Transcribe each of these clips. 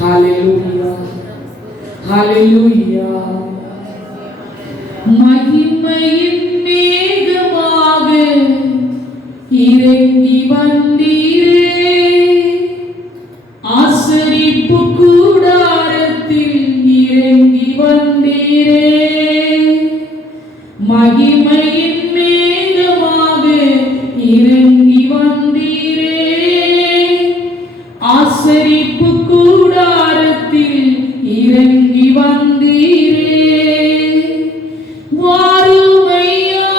ஹalleluya ஹalleluya. மகிமையின் மேகமாக இறங்கி வந்தீரே, ஆசரிப்பு கூடாரத்தில் இறங்கி வந்தீரே. மகிமையின் மேகமாக இறங்கி வந்தீரே, ஆசரிப்பு கூடாரத்தில் இறங்கி வந்தீரே. வாருமையா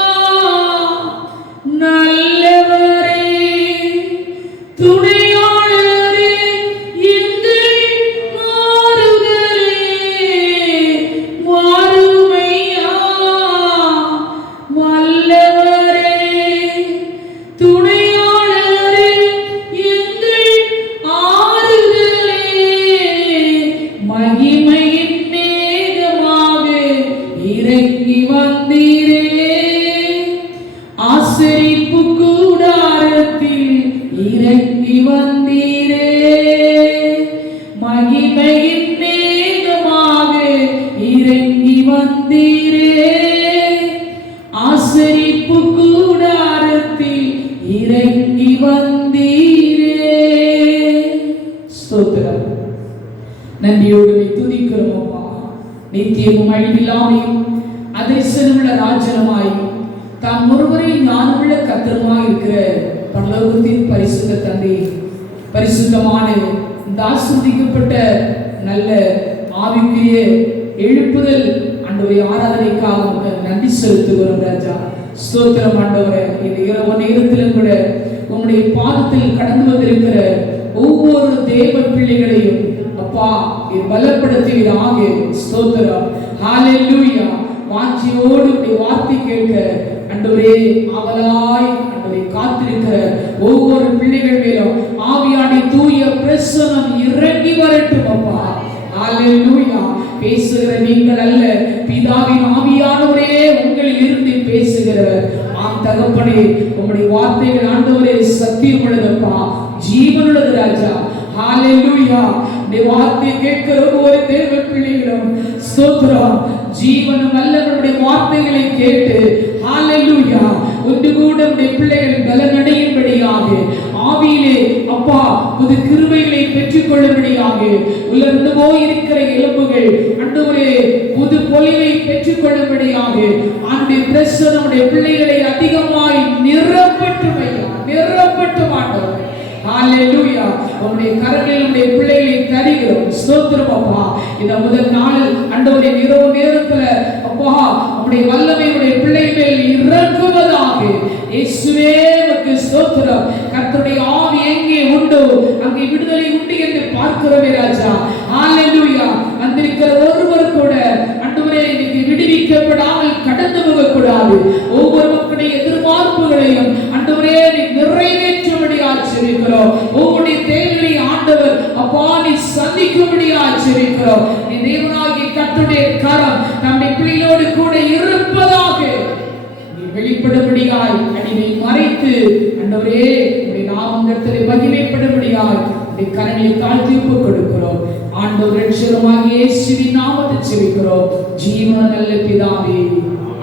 நல்லவரே, துணையாளரே, எங்கள் மாறுதலே. வாருமையா வல்லவரே, துணையாளரே, எங்கள் ஆறுதலே. மகிமையின் மேகமாக இறங்கி வந்தீரே, ஆசரிப்பு கூடாரத்தில் இறங்கி வந்தீரே. மகிமையின் மேகமாக இறங்கி வந்தீரே, ஆசரிப்பு கூடாரத்தில் இறங்கி வந்தீரே. ஸ்தோத்திரம். நன்றியோடு துதிக்கிறோம் அப்பா. நித்தியமும் அழிவில்லாமையும் அதிசயமுள்ள ராஜ்யமாயும் தாம் ஒருவரை ஞானமுள்ள கர்த்தருமாய் இருக்கிற பரலோகத்தின் பரிசுத்த தந்தை, பரிசுத்தமான இந்த ஆசீர்வதிக்கப்பட்ட நல்ல ஆவிக்குரிய எழுப்புதல் ஆண்டவரே ஆராதனைக்காக நன்றி செலுத்துகிறோம் ராஜா. ஸ்தோத்திரம் ஆண்டவரே. இந்த இரவு நேரத்திலும் கூட உங்களுடைய பாதத்தில் கடந்து வந்திருக்கிற ஒவ்வொரு தேவ பிள்ளைகளையும் அப்பா பலப்படுத்துவீராக. ஸ்தோத்திரம். ஹalleluya. வாஞ்சியோடு உடைய வார்த்தை கேட்க ஆண்டவரே ஆவலாய் ஆண்டவரே காத்திருக்கிற ஒவ்வொரு பிள்ளைகள் மேலும் ஆவியானே தூய பிரசன்னம் இறங்கி வரட்டும் அப்பா. ஹalleluya. பேசுகிற நீங்கள் அல்ல, பிதாவின் ஆவியானவரே உங்களில் இருந்து பேசுகிறவர். ஆம் தகப்பனே, உம்முடைய வார்த்தைகள் ஆண்டவரே சத்தியம் உள்ளதப்பா, ஜீவனுள்ளது ராஜா. ஹalleluya. இந்த வார்த்தை கேட்கிற ஒவ்வொரு தேவ பிள்ளைகளும் ஸ்தோத்திரம் ஜீவனும் நல்லவருடைய வார்த்தைகளை கேட்டு ஹalleluya ஒன்று கூட உடைய பிள்ளைகள் பலனடையும்படியாக ஆவியிலே அப்பா புது கிருபைகளை பெற்றுக் கொள்ளும்படியாக உலர்ந்து போயிருக்கிற எலும்புகள் ஆண்டவரே புது பொலிவை பெற்றுக் கொள்ளும்படியாக ஆண்டவருடைய பிரசன்னம் நம்முடைய பிள்ளைகளை அதிகமாய் நிரப்பட்டும் ஐயா, நிரப்பட்டும் ஆண்டவரே. ஹalleluya. உம்முடைய கரங்களில் உம்முடைய பிள்ளைகளை தருகிறோம். ஸ்தோத்திரம் அப்பா. இந்த முதல் நாளில் ஆண்டவரே இரவு நேரத்துல அப்பா உம்முடைய வல்லமை உம்முடைய பிள்ளைகள் இறங்குவதாக. இயேசுவே உமக்கு ஸ்தோத்திரம். கர்த்தருடைய ஆவி எங்கே உண்டோ அங்கே விடுதலை உண்டு என்று பார்க்கிறோமே ராஜா. ஹalleluya. வந்திருக்கிற ஒருவர் கூட ஆண்டவரே இன்னைக்கு விடுவிக்கப்படாமல் கடந்து போக கூடாது. ஒவ்வொரு மக்களுடைய எதிர்பார்ப்புகளையும் ஆண்டவரே நிறைவேற்றும்படியாக ஜெபிக்கிறோம். ஒவ்வொரு தேவைகளை ஆண்டவர் அப்பா நீ சந்திக்கும்படியாக ஜெபிக்கிறோம். நீ தேவனாகிய கர்த்தருடைய கரம் நம்முடைய பிள்ளைகளோடு கூட இருப்பதாக நீ வெளிப்படும்படியாய் அடிமை மறைத்து ஆண்டவரே உம்முடைய நாமத்திலே மகிமைப்படும்படியாய் உம்முடைய கரங்களில் தாழ்த்தி ஒப்புக் கொடுக்கிறோம். ஆண்டவர் இரட்சகராகிய இயேசுவின் நாமத்தில் ஜெபிக்கிறோம் ஜீவன நல்ல பிதாவே.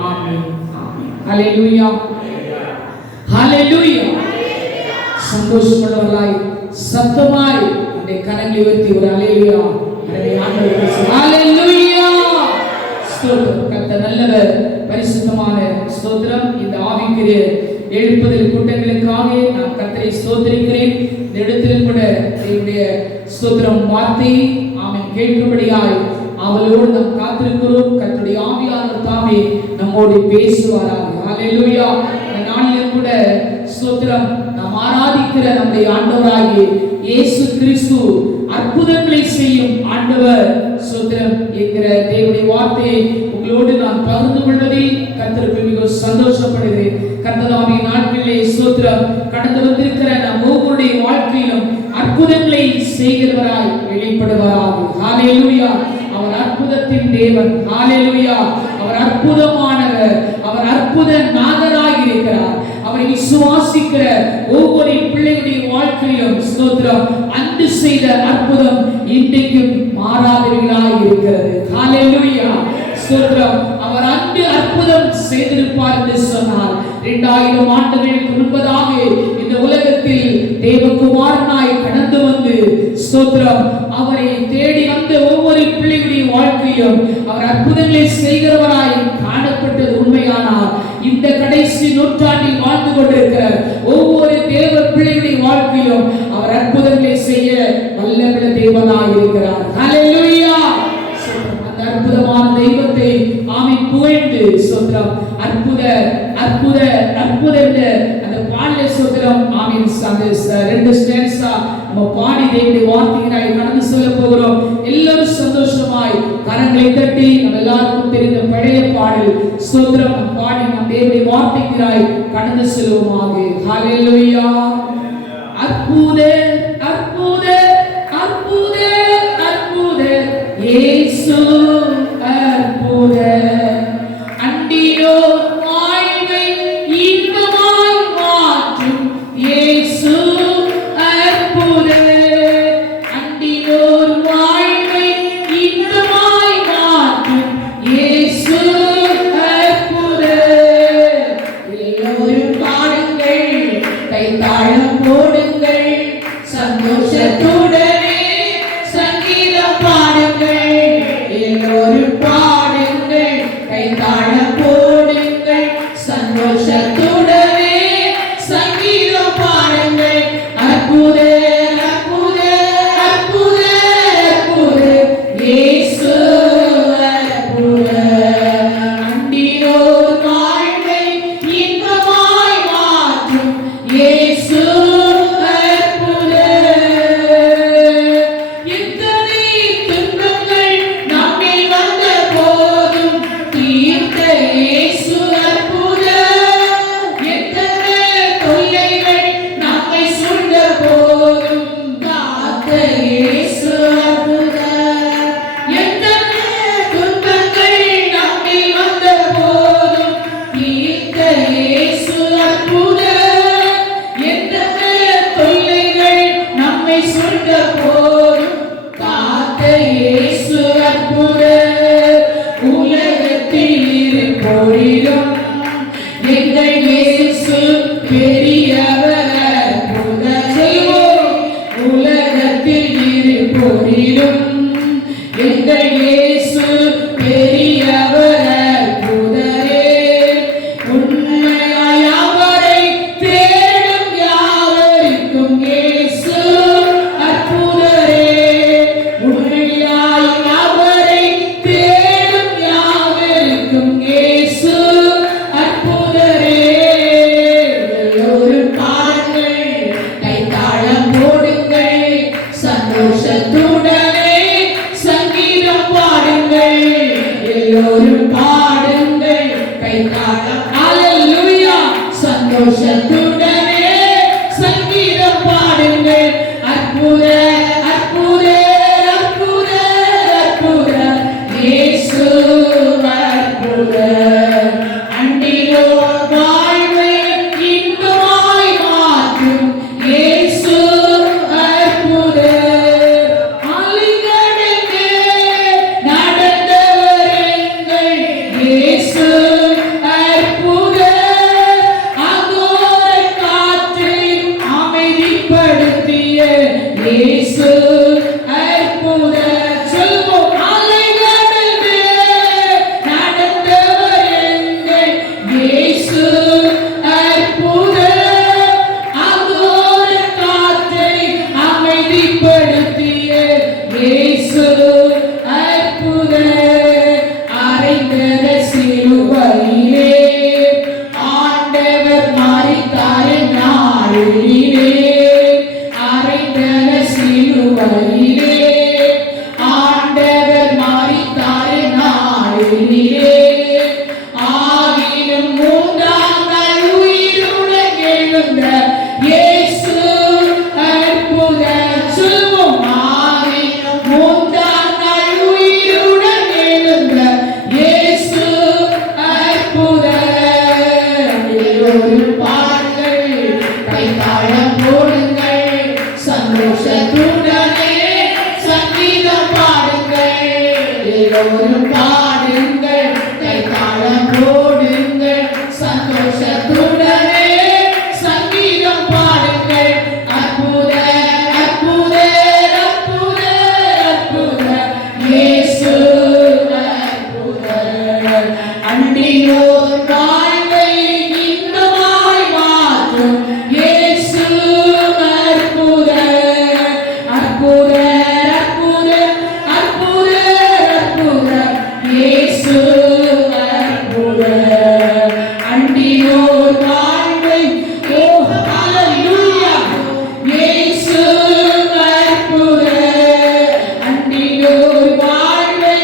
ஆமென். ஆமென். ஹalleluya. ஹalleluya. சந்தோஷப்படுவதாய் சத்தமாய் உம்முடைய கரங்களை உயர்த்தி ஒரு ஹalleluya ஹalleluya. ஸ்தோத்திரம். கர்த்தர் நல்லவர், பரிசுத்தமான ஸ்தோத்திரம். இந்த ஆவிக்குரிய எழுப்புதல் கூட்டங்களுக்காக நான் கர்த்தரை ஸ்தோத்திரிக்கிறேன். இந்த இடத்திலும் கூட என்னுடைய ஸ்தோத்திரம் வார்த்தையை ஆமென் கேட்கும்படியாய் அவளோடு நாம் காத்திருக்கிறோம். கர்த்தருடைய ஆவியானவர் தாமே நம்மோடு பேசுவாராக. ஹalleluya. இந்த நாளிலும் கூட ஸ்தோத்திரம் நாம் ஆராதிக்கிற நம்முடைய ஆண்டவராகிய இயேசு கிறிஸ்து அற்புதங்களை செய்யும் ஆண்டவர் ஸ்தோத்திரம் என்கிற தேவனுடைய வார்த்தையை உங்களோடு நான் பகிர்ந்து கொள்வதில் கர்த்தருக்கு மிகவும் சந்தோஷப்படுகிறேன். கர்த்தருடைய நாட்களிலே ஸ்தோத்திரம் கடந்து வந்திருக்கிற நம் ஒவ்வொருடைய வாழ்க்கையிலும் அற்புதங்களை செய்கிறவராய் வெளிப்படுவாராக. ஹalleluya. அவர் அற்புதத்தின் தேவன். ஹalleluya. அவர் அற்புதமானவர். அவர் அற்புத நாதராய் இருக்கிறார். அவரை விசுவாசிக்கிற ஒவ்வொரு பிள்ளைகளுடைய வாழ்க்கையிலும் ஸ்தோத்திரம் அன்று செய்த அற்புதம் இன்றைக்கும் இருக்கிறது. ஹalleluya. ஸ்தோத்திரம். அவர் அன்று அற்புதம் செய்திருப்பார் என்று சொன்னார். 2000 ஆண்டுகளுக்கு முன்பதாக இந்த உலகத்தில் தேவகுமாரனாய் கடந்து வந்து ஸ்தோத்திரம் அவரை தேடி வந்த ஒவ்வொரு பிள்ளைகளுடைய வாழ்க்கையிலும் அவர் அற்புதங்களை செய்கிறவராய் காணப்பட்டது உண்மையானார். இந்த கடைசி நூற்றாண்டில் வாழ்ந்து கொண்டிருக்கிற ஒவ்வொரு தேவ பிள்ளைகளுடைய வாழ்க்கையிலும் அவர் அற்புதங்களை செய்ய வல்லமையுள்ள தேவனாய் இருக்கிறார். ஹalleluya. அந்த அற்புதமான தெய்வத்தை ஆமென் புகழ்ந்து ஸ்தோத்திரம். அற்புத அற்புத அற்புத அந்த பாடல ஸ்தோத்திரம் ஆமென். ரெண்டு ஸ்டேன்ஸா நம்ம பாடி தேவனுடைய வார்த்தைகளை கடந்து செல்ல போகிறோம். எல்லாரும் சந்தோஷமாய் கரங்களை தட்டி நம்ம எல்லாருக்கும் தெரிந்த பழைய பாடல் ஸ்தோத்திரம் பாடி நம் தேவனுடைய வார்த்தைகளை கடந்து செல்வோமாக. ஹalleluya. அற்புத அற்புத அற்புத அற்புத இயேசு அற்புத அண்டியோர் வாழ்வை இன்பமாய் மாற்றும் இயேசு அற்புத அண்டியோர் வாழ்வை இன்பமாய் மாற்றும் இயேசு அற்புத. எல்லோரும் பாடுங்கள், கைத்தாளம் போடுங்கள், சந்தோஷத்துடனே சங்கீதம் பாடுங்கள். எல்லோரும் பாடுங்கள், கைத்தாளம் போடுங்கள், சந்தோஷத்துடனே சங்கீதம் பாடுங்கள். அற்புத அற்புத அற்புத அற்புத இயேசு அற்புத அண்டியோர் வாழ்வை இன்பமாய் மாற்றும் இயேசு அற்புத. எத்தனை துன்பங்கள் நம்மை வந்த போதும் தீர்த்த இயேசு அற்புத. எத்தனை தொல்லைகள் நம்மை சூழ்ந்த போதும் காத்த இயேசு அற்புத. எத்தனை துன்பங்கள் நம்மை வந்த போதும் தீர்த்த இயேசு அற்புத. எத்தனை தொல்லைகள் நம்மை சூழ்ந்த போதும் காத்த இயேசு அற்புத. உலகத்தில் இருப்போரிலும் எங்கள் இயேசு பெரியவர் அற்புத. சொல்வோம். உலகத்தில் இருப்போரிலும் எங்கள் இயேசு பெரியவர் அற்புதரே. உண்மையாய் அவரை தேடும் யாவருக்கும் இயேசு அற்புதரே. உண்மையாய் அவரை தேடும் யாவருக்கும் இயேசு அற்புதரே. எல்லோரும் பாடுங்கள், கைத்தாளம் போடுங்கள், சந்தோஷத்துடனே சங்கீதம் பாடுங்கள். எல்லோரும் பாடுங்கள், கைத்தாளம் ஹalleluya. சந்தோஷத்துடனே சங்கீதம் பாடுங்கள். அற்புத அற்புத அற்புத அற்புத இயேசு அற்புத அண்டியோர் வாழ்வை இன்பமாய் மாற்றும் இயேசு அற்புத. அலைகடலே நடந்தவர் எங்கள் இயேசு அற்புத. அகோர எல்லோரும் பாடுங்கள், கைத்தாளம் போடுங்கள், சந்தோஷத்துடனே சங்கீதம் பாடுங்கள். அற்புத அற்புத அற்புத அற்புத இயேசு அற்புத. அண்டியோர் வாழ்வை இன்பமாய் மாற்றும் இயேசு அற்புத அற்புத அற்புத அற்புத அற்புத இயேசு அற்புத. அண்டியோர் வாழ்வை ஓ ஹalleluya இயேசு அற்புத. அண்டியோர் வாழ்வை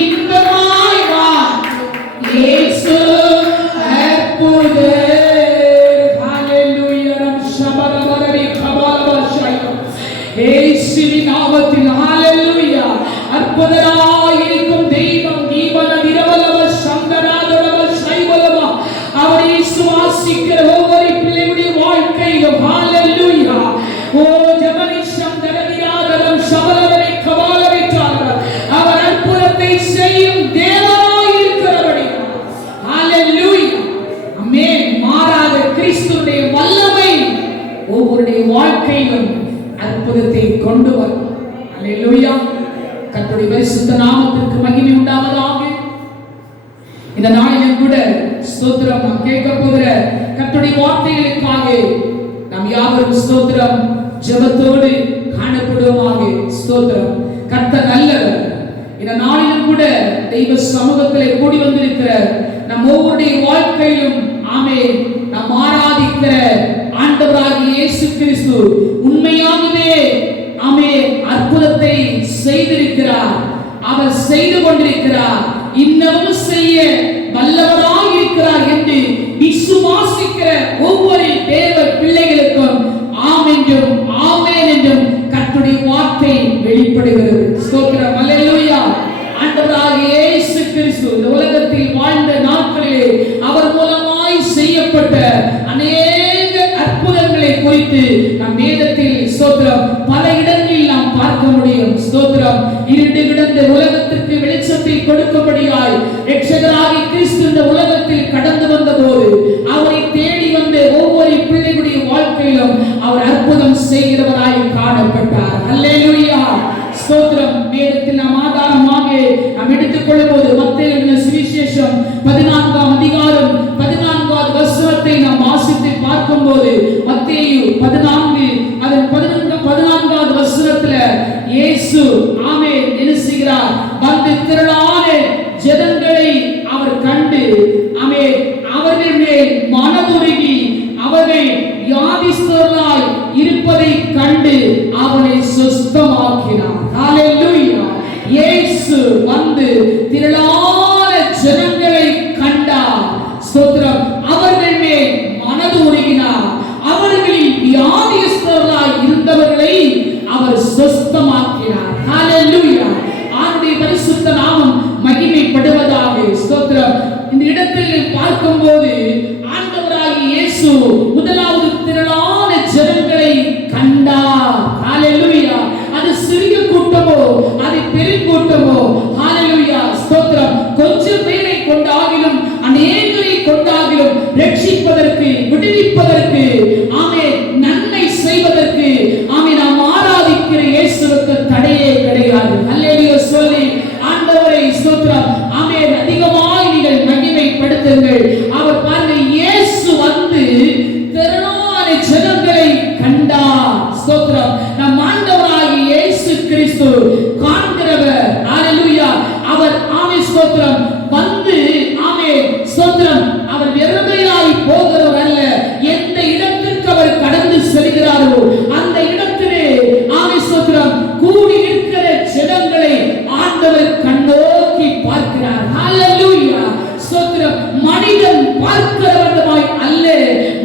இன்பமாய் மாற்றும் இயேசு அற்புத. ஹalleluya ரம் ஷபரபரி கபாலபாஷாயா இயேசுவின் நாமத்தில் ஹalleluya. அற்புதராயிருக்கும் தெய்வம் ஜீவன விரவலவ சந்தராதவ சைவலவ அவரை விசுவாசிக்கிற ஒவ்வொரு பிள்ளையுடைய வாழ்க்கையிலும் ஹalleluya. ஓ ஜபனி சந்தரவிராதரம் சபலவரை கபாலவை சாரவர் அவர் அற்புதத்தை செய்யும் தேவனாயிருக்கிறபடியால் ஹalleluya. ஆமென். மாறாத கிறிஸ்துவின் வல்லமை ஒவ்வொருடைய வாழ்க்கையிலும் அற்புதத்தை கொண்டு வரும். ஹalleluya. கர்த்தருடைய பரிசுத்த நாமத்திற்கு மகிமை உண்டாவதாக. இந்த நாளிலும் கூட ஸ்தோத்திரம் நாம் கேட்க போகிற கர்த்தருடைய வார்த்தைகளுக்காக நாம் யாவரும் ஸ்தோத்திரம் ஜெபத்தோடு காணப்படுவோமாக. ஸ்தோத்திரம். கர்த்தர் நல்லவர். இந்த நாளிலும் கூட தெய்வ சமூகத்திலே கூடி வந்திருக்கிற நம் ஒவ்வொருடைய வாழ்க்கையிலும் ஆமென் நாம் ஆராதிக்கிற ஆண்டவராகிய இயேசு கிறிஸ்து உண்மையாகவே ஆமென் அற்புதத்தை செய்திருக்கிறார். அவர் செய்து கொண்டிருக்கிறார். இன்னமும் செய்ய வல்லவராய் இருக்கிறார் என்று விசுவாசிக்கிற ஒவ்வொரு தேவ பிள்ளைகளுக்கும் ஆம் என்றும் ஆமென் என்றும் கர்த்தருடைய வார்த்தை வெளிப்படுகிறது. ஸ்தோத்திரம். ஹalleluya. ஆண்டவராகிய இயேசு கிறிஸ்து இந்த உலகத்தில் வாழ்ந்த நாட்களிலே அவர் மூலமாய் செய்யப்பட்ட அநேக அற்புதங்களை குறித்து நம் வேதத்தில் ஸ்தோத்திரம் பல இடங்களில் நாம் பார்க்க முடியும். ஸ்தோத்திரம். இருண்டு கிடந்த உலகத்திற்கு வெளிச்சத்தை கொடுக்கும்படியாய் இரட்சகராகிய கிறிஸ்து இந்த உலகத்தில் கடந்து வந்தபோது அவரை தேடி வந்த ஒவ்வொரு பிள்ளைகளுடைய வாழ்க்கையிலும் அவர் அற்புதம் செய்கிறவராய் காணப்பட்டார். ஹல்லேலூயா. ஸ்தோத்திரம். வேதத்தில் நாம் ஆதாரமாக நாம் எடுத்துக்கொள்ளும் போது மத்தேயு எழுதின சுவிசேஷம் 14ஆம் அதிகாரம் 14வது வசனத்தை நாம் வாசித்து பார்க்கும்போது மத்தேயு 14 அதன் 14வது வசனத்துல இயேசு ஆமென் என்ன செய்கிறார்? வந்து திரளான ஜனங்களை அவர் கண்டு ஆமென் அவர்கள் மேல் மனதுருகி அவர்கள் வியாதிஸ்தர்களாய் இருப்பதை கண்டு அவனை சுஸ்தமாக்கினார். ஹalleluya. இயேசு வந்து திரளான ஜனங்களை கண்டார். ஸ்தோத்திரம். அவர்கள் மேல் மனது உருகினார். அவர்களில் வியாதிஸ்தர்களாய் இருந்தவர்களை அவர் சுஸ்தமாக்கினார். ஹalleluya. ஆண்டவருடைய பரிசுத்த நாமம் மகிமைப்படுவதாக. ஸ்தோத்திரம். இந்த இடத்தில் பார்க்கும்போது ஆண்டவராகிய இயேசு முதலாவது திரளான ஜனங்களை கண்டார். ஹalleluya. அது சிறிய கூட்டமோ அது பெருங்கூட்டமோ ஹalleluya. ஸ்தோத்திரம். கொஞ்சம் பேரை கொண்டாகிலும் அநேகரை கொண்டாகிலும் ரட்சிப்பதற்கு விடுவிப்பதற்கு ஆமென் நன்மை செய்வதற்கு ஆமென் நாம் ஆராதிக்கிற இயேசுவுக்கு தடையே கிடையாது. ஹல்லேலூயா சொல்லி ஆண்டவரை ஸ்தோத்திரம் ஆமென் அதிகமாய் நீங்கள் மகிமைப்படுத்துங்கள். அவர் பாருங்க இயேசு வந்து திரளான ஜனங்களை கண்டார். ஸ்தோத்திரம். நம் ஆண்டவராகிய இயேசு கிறிஸ்து காண்கிறவர். ஹல்லேலூயா. அவர் ஆமென் ஸ்தோத்திரம் வந்து ஆமென் ஸ்தோத்திரம் அவர் வெறுமையாய் போகிறவர் அல்ல. எந்த இடத்திற்கு அவர் கடந்து செல்கிறாரோ அந்த இடத்திலே ஆமென் ஸ்தோத்திரம் கூடி நிற்கிற ஜனங்களை ஆண்டவர் கண்ணோக்கி பார்க்கிறார். ஹல்லேலூயா. ஸ்தோத்திரம். மனிதன் பார்க்கிற விதமாய் அல்ல,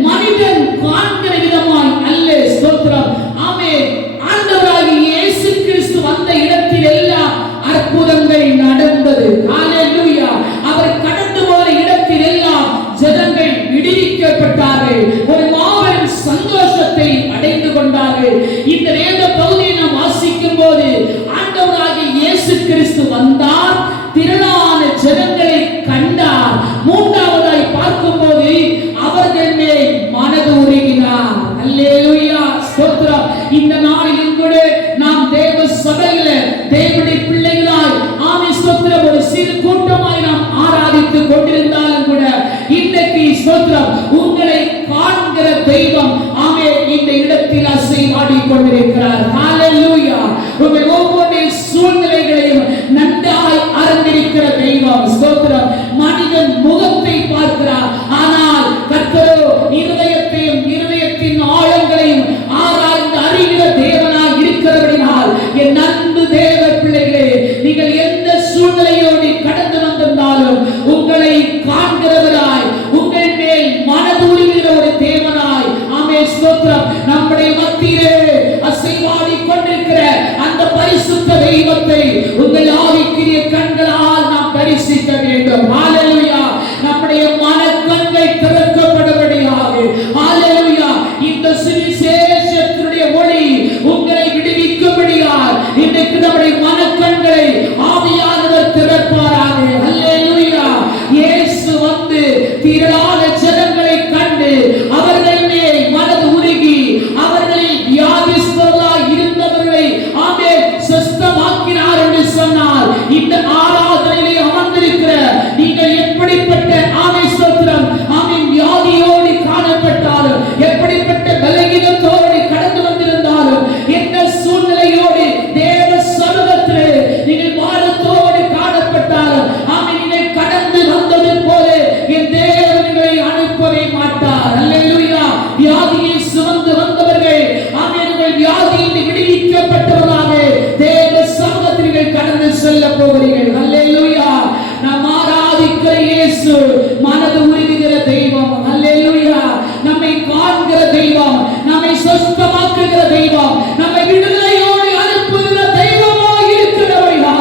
மனிதன் காண்கிற விதமாய் அல்ல. ஸ்தோத்திரம். ஆமென். ஆண்டவராகிய இயேசு கிறிஸ்து வந்த இடத்தில் எல்லாம் அற்புதங்கள் நடந்தது. ஹல்லேலூயா. அவர் கடந்து போன இடத்தில் எல்லாம் ஜனங்கள் விடுவிக்கப்பட்டார்கள். ஒரு மாபெரும் சந்தோஷத்தை அடைந்து கொண்டார்கள். இந்த வேத பகுதியை நாம் வாசிக்கும் போது ஆண்டவராகிய இயேசு கிறிஸ்து வந்தார், திரளான ஜனங்களை கண்டார். மூன்றாவதாய் பார்க்கும்போது அவர்கள் மேல் மனது உருகினார். அல்லேலூயா, ஸ்தோத்திரம். இந்த நாளிலும் கூட நாம் தேவ சபையில தேவனுடைய பிள்ளைகளாய் ஸ்தோத்திரம் ஒரு சிறு கூட்டமாய் நாம் ஆராதித்துக் கொண்டிருந்தாலும் கூட இன்றைக்கு ஸ்தோத்திரம் உங்களை காண்கிற தெய்வம் இந்த இடத்தில் அசைவாடிக் கொண்டிருக்கிறார். ஹalleluya. உங்கள் ஒவ்வொரு சூழ்நிலைகளையும் நன்றாய் அறிந்திருக்கிற தெய்வம். ஸ்தோத்திரம். மனிதன் முகத்தை பார்க்கிறார், ஆனால் கர்த்தரோ இருதயத்தையும் இருதயத்தின் ஆழங்களையும் ஆராய்ந்து அறிகிற தேவனாய் இருக்கிறபடியால் என் அன்பு தேவ பிள்ளைகளே, நீங்கள் எந்த சூழ்நிலையோடு கடந்து வந்திருந்தாலும் உங்களை காண்கிறவராய் உங்கள் மேல் மனது உருகிற ஒரு தேவனாய் ஸ்தோத்திரம் நம்முடைய மத்தியிலே அசைவாடிக் கொண்டிருக்கிற அந்த பரிசுத்த தெய்வத்தை உங்கள் ஆவிக்குரிய கண்களால் நாம் தரிசிக்க வேண்டும். ஹalleluya. நம்முடைய மனக்கண்கள் திறக்கப்படும்படியாக ஹalleluya இந்த சுவிசேஷத்தினுடைய ஒளி உங்களை விடுவிக்கும்படியாக இன்றைக்கு நம்முடைய மனக்கண்களை ஆவியானவர் திறப்பாராக. ஹalleluya. இயேசு வந்து திரளான ஜனங்களை கண்டு அவர்கள் மேல் மனது உருகி அவர்களில் வியாதிஸ்தர்களாய் இருந்தவர்களை சுஸ்தமாக்கினார் என்று சொன்னார். இந்த ஆராதனையிலே அமர்ந்திருக்கிற நீங்கள் எப்படிப்பட்ட ஸ்தோத்திரம் வியாதியோடு காணப்பட்டாலும், எப்படிப்பட்ட பலகீனத்தோடு கடந்து வந்திருந்தாலும், எந்த சூழ்நிலையோடு தேவ சமூகத்திலே நீங்கள் பாரத்தோடு காணப்பட்டாலும் நீங்கள் கடந்து வந்தது போல என் தேவனை அனுப்பவே மாட்டார். அல்லேலூயா. வியாதியை சுமந்து வந்தவர்கள் அவர்கள் வியாதியிலிருந்து விடுவிக்கப்பட்டவர்களாக தேவ சமூகத்தில் கடந்து செல்ல போகிறீர்கள். அல்லேலூயா. நாம் ஆராதிக்கிற இயேசு மனது உருகுகிற தெய்வம். அல்லேலூயா. நம்மை காண்கிற தெய்வம், நம்மை சுத்தமாக்குகிற தெய்வம், நம்மை விடுதலையோடு அனுப்புகிற தெய்வமாக இருக்கிறவர்களா.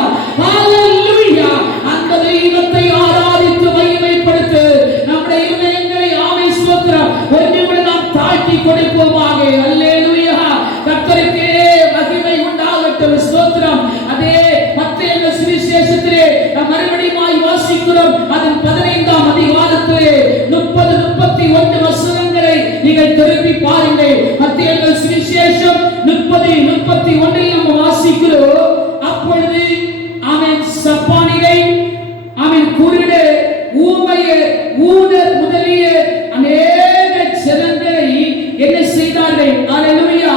அல்லேலூயா. அந்த தெய்வத்தை ஆராதித்து மகிமைப்படுத்து நம்முடைய இதயங்களை ஸ்தோத்திரம் ஒன்றுமே நாம் தாழ்த்தி கொடுப்போமாக. அல்லேலூயா. கர்த்தருக்கே மகிமை உண்டாகட்டும். ஸ்தோத்திரம். அதே மத்தேயு சுவிசேஷத்திலே நாம் மறுபடியும் வாசிக்கிறோம். அதன் 15ஆம் அதிகாரத்திலே 30-31 வசனங்களை நீங்கள் திருப்பி பாருங்கள். மத்தேயு சுவிசேஷம் 30-31 நாம் வாசிக்கிறோம். அப்பொழுது சப்பானிகை குருடர் ஊமையர் ஊனர் முதலிய அநேக ஜனங்களை என்ன செய்தார்கள்? அல்லேலூயா.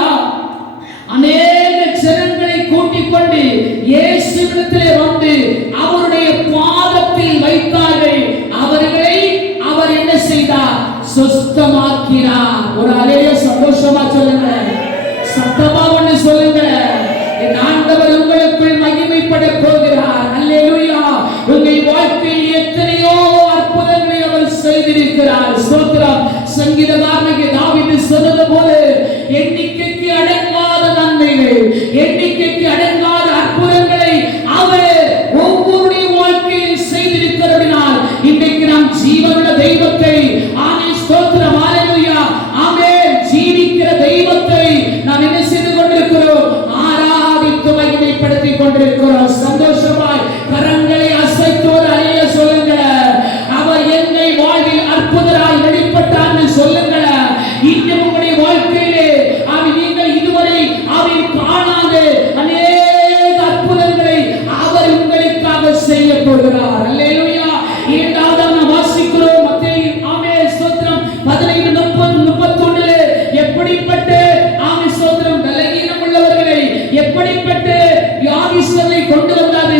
அநேக ஜனங்களை கூட்டிக் கொண்டு இயேசுவிடத்திலே வந்து அவருடைய பாதத்தில் வைத்தார்கள். அவர்களை அவர் என்ன செய்தார்? சுஸ்தமாக்கினார். ஒரு அலைய சந்தோஷமா சொல்லுங்க, சத்தமா ஒன்று சொல்லுங்க. என் ஆண்டவர் உங்களுக்குள் மகிமைப்பட போகிறார். அல்லேலூயா. உங்கள் வாழ்க்கையில் எத்தனையோ அற்புதங்களை அவர் செய்திருக்கிறார். ஸ்தோத்திரம். சங்கீதக்காரனாகிய தாவீது சொன்னது போல எண்ணிக்கைக்கு அடங்காத நன்மைகள், எண்ணிக்கைக்கு அடங்காத அற்புதங்களை அவர் ஒவ்வொருடைய வாழ்க்கையில் செய்திருக்கிறபடினால் இன்றைக்கு நாம் ஜீவனுள்ள தெய்வத்தை ஸ்தோத்திரம். அல்லேலூயா. ஜீவிக்கிற தெய்வத்தை நாம் என்ன செய்து கொண்டிருக்கிறோம்? ஆராதித்து மகிமைப்படுத்திக் கொண்டிருக்கிறோம். சந்தோஷமாய் கரங்களை அசைத்தோடு அலைய சொல்லுங்க. அவர் என்னை வாழ்வில் அற்புதராய் வெளிப்பட்டார் சொல்லுங்க. இன்னும் உங்களுடைய வாழ்க்கையிலே நீங்கள் இதுவரை அவர் காணாத அநேக அற்புதங்களை அவர் உங்களுக்காக செய்ய போகிறார். அல்லேலூயா. இரண்டாவது நாம் வாசிக்கிறோம் மத்தேயு ஸ்தோத்திரம் 15-31 எப்படிப்பட்ட ஸ்தோத்திரம் பலகீனம் உள்ளவர்களை, எப்படிப்பட்ட வியாதிஸ்தரை கொண்டு வந்தார்கள்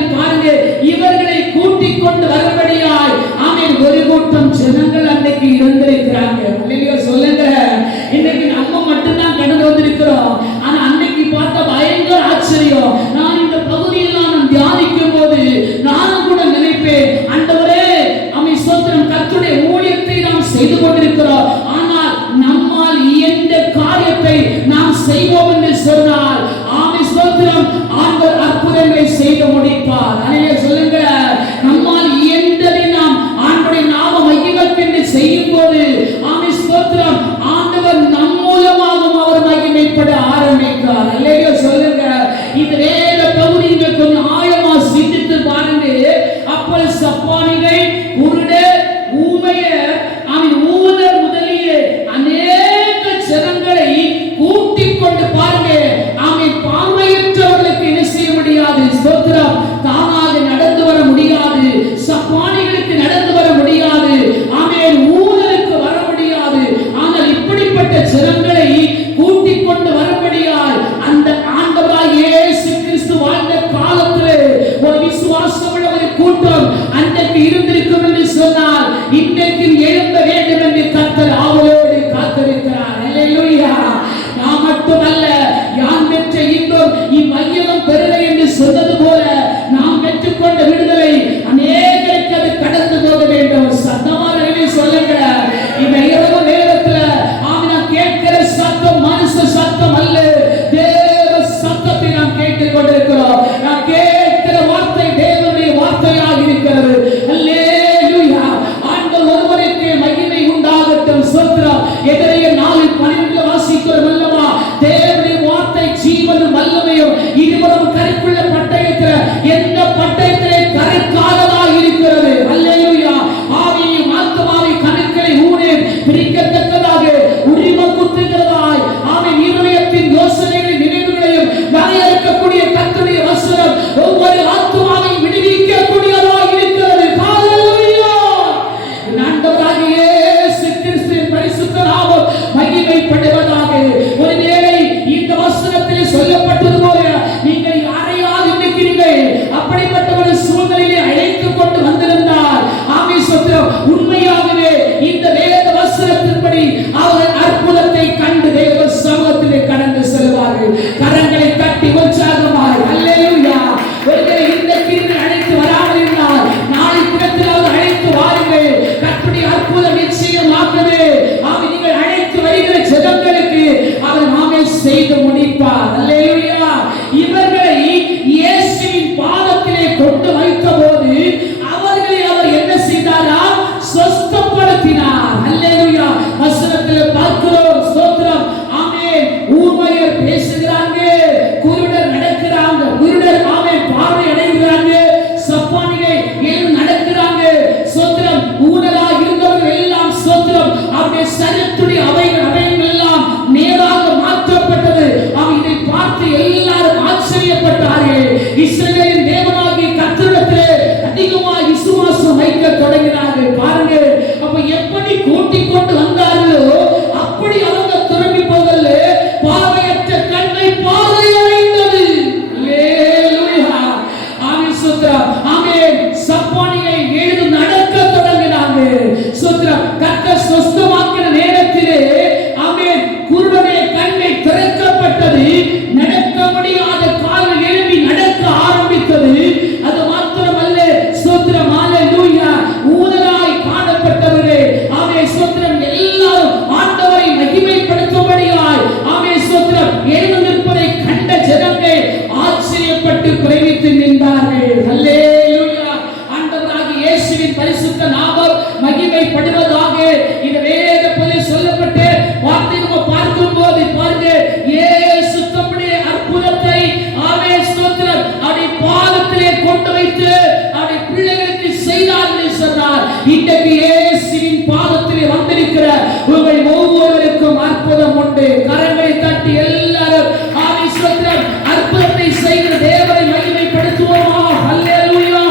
கொண்டு வைத்து அவருடைய பிள்ளைகளுக்கு செய்தார் என்று சொன்னார். இன்றைக்கு இயேசுவின் பாதத்திலே வந்திருக்கிற உங்கள் ஒவ்வொருவருக்கும் அற்புதம் உண்டு. கரங்களை தட்டி எல்லாரும் ஆமென் ஸ்தோத்திரம். அற்புதத்தை செய்கிற தேவனை மகிமைப்படுத்துவோமா? ஹல்லேலூயா.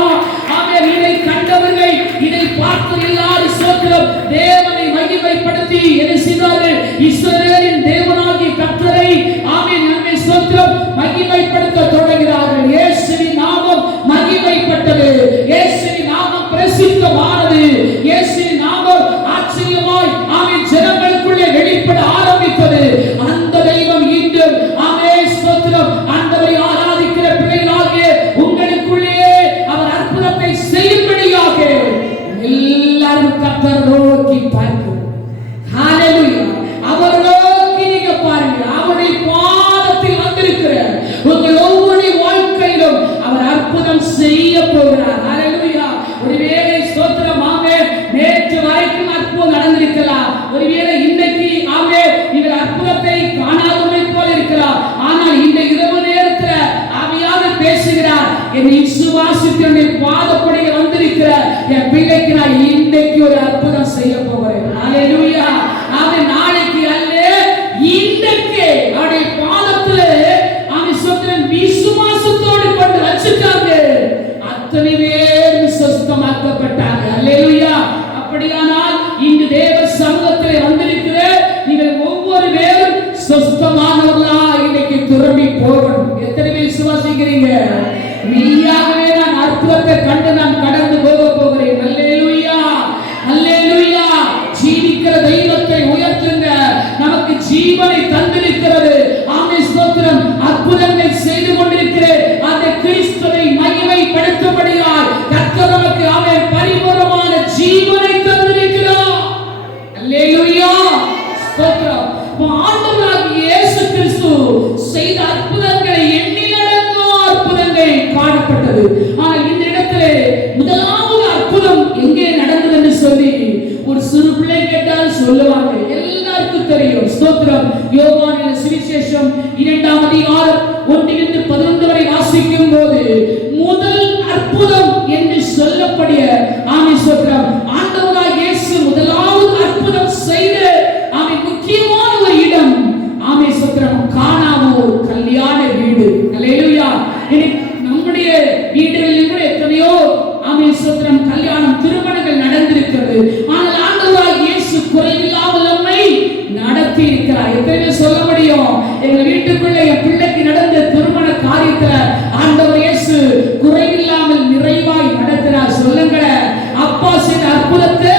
ஆமென். இதை கண்டவர்கள், இதை பார்த்து எல்லாரும் ஸ்தோத்திரம் தேவனை மகிமைப்படுத்தி என்ன செய்தார்கள்? இஸ்ரவேலின் தேவனாகிய கர்த்தரை ஆமென் ஆமென் ஸ்தோத்திரம் மகிமைப்படுத்த தொடங்கினார்கள். இயேசுவின் நாமம் மகிமைப்பட்டது. இயேசுவின் நாமம் பிரசித்தமானது. இயேசுவின் நாமம் ஆச்சரியமாய் ஆமென் ஜனங்களுக்குள்ளே வெளிப்பட ஆரம்பித்தது. அந்த தெய்வம் இன்றும் ஆமென் ஸ்தோத்திரம் ஆண்டவரை ஆராதிக்கிற பிள்ளைகளாகிய உங்களுக்குள்ளே அவர் அற்புதத்தை செய்யும்படியாக எல்லாரும் கர்த்தரை நோக்கி பார்க்கிறோம். ஹல்லேலூயா. அவர் நோக்கி நீங்க பாருங்க. அவருடைய பாதத்தில் வந்திருக்கிற உங்கள் ஒவ்வொரு வாழ்க்கையிலும் அவர் அற்புதம் செய்ய போகிறார். ஹல்லேலூயா. ஒருவேளை ஸ்தோத்திரம் ஆமென் நேற்று வரைக்கும் அற்புதம் நடந்திருக்கலாம். ஒருவேளை இன்னைக்கு ஆமென் நீங்கள் அற்புதத்தை காணாதவரை போல இருக்கலாம். ஆனால் இந்த இரவு நேரத்தில் ஆவியானவர் பேசுகிறார். என்னை விசுவாசித்து பாதப்படியே வந்திருக்கிற என் பிள்ளைக்கு நான் இன்றைக்கு ஒரு அற்புதம் செய்ய போகிறேன். ஹல்லேலூயா. ஆமென். நாளைக்கு அல்ல, இன்றைக்கு அவருடைய பாதத்திலே ஆமென் ஸ்தோத்திரம் விசுவாசத்தோடு கொண்டு வச்சிட்டாங்க. அத்தனை பேர் விசுவாசமாக்கப்பட்டாங்க. ஹல்லேலூயா. அப்படியானால் இன்று தேவ சமூகத்திலே வந்திருக்கிற நீங்கள் ஒவ்வொரு பேரும் சொஸ்தமானவர்களா இன்னைக்கு திரும்பி போகணும். எத்தனை பேர் விசுவாசிக்கிறீங்க? மெய்யாகவே நான் அற்புதத்தை கண்டு நான் கடந்து போக போகிறேன். ஹல்லேலூயா. ஹல்லேலூயா. ஜீவிக்கிற தெய்வத்தை உயர்த்துங்க. நமக்கு ஜீவனை தந்திருக்கிறது. ஆமென் ஸ்தோத்திரம். அற்புதங்களை செய்து கொண்டிருக்கிற அந்த கிறிஸ்துவை மகிமைப்படுத்தும்படியாய் கர்த்தர் நமக்கு ஆமென் பரிபூரணமான ஜீவனை தந்திருக்கிறார். ஹல்லேலூயா. ஸ்தோத்திரம். ஆண்டவராகிய இயேசு கிறிஸ்து செய்த அற்புதங்களை எண்ணிலடங்கா அற்புதங்கள் காணப்பட்டது. ஆனால் இந்த இடத்திலே முதலாவது அற்புதம் எங்கே நடந்தது என்று சொல்லி ஒரு சிறு பிள்ளை கேட்டால் சொல்லுவாங்க. எல்லாருக்கும் தெரியும். ஸ்தோத்திரம். யோவானின் சுவிசேஷம் 2ஆம் அதிகாரம் 1-11 வரை வாசிக்கும் போது முதல் அற்புதம் என்று சொல்லக்கூடிய ஆமென் ஸ்தோத்திரம் ஆண்டவராகிய இயேசு முதலாவது அற்புதம் செய்த ஆமென் முக்கியமான ஒரு இடம் ஆமென் ஸ்தோத்திரம் கானாவூர் கல்யாண வீடு. ஹல்லேலூயா. நம்முடைய வீடுகளில் கூட எத்தனையோ ஆமென் ஸ்தோத்திரம் கல்யாணம் திருமணங்கள் நடந்திருக்கிறது. ஆனால் ஆண்டவராகிய இயேசு குறைவில்லாமல் நம்மை நடத்தி இருக்கிறார். எத்தனை சொல்ல முடியும்? எங்க வீட்டுக்குள்ள என் பிள்ளைக்கு நடந்த திருமண காரியத்துல ஆண்டவர் இயேசு குறைவில்லாமல் நிறைவாய் நடத்தினார். சொல்லுங்க. அப்பா செய்த அற்புதத்தை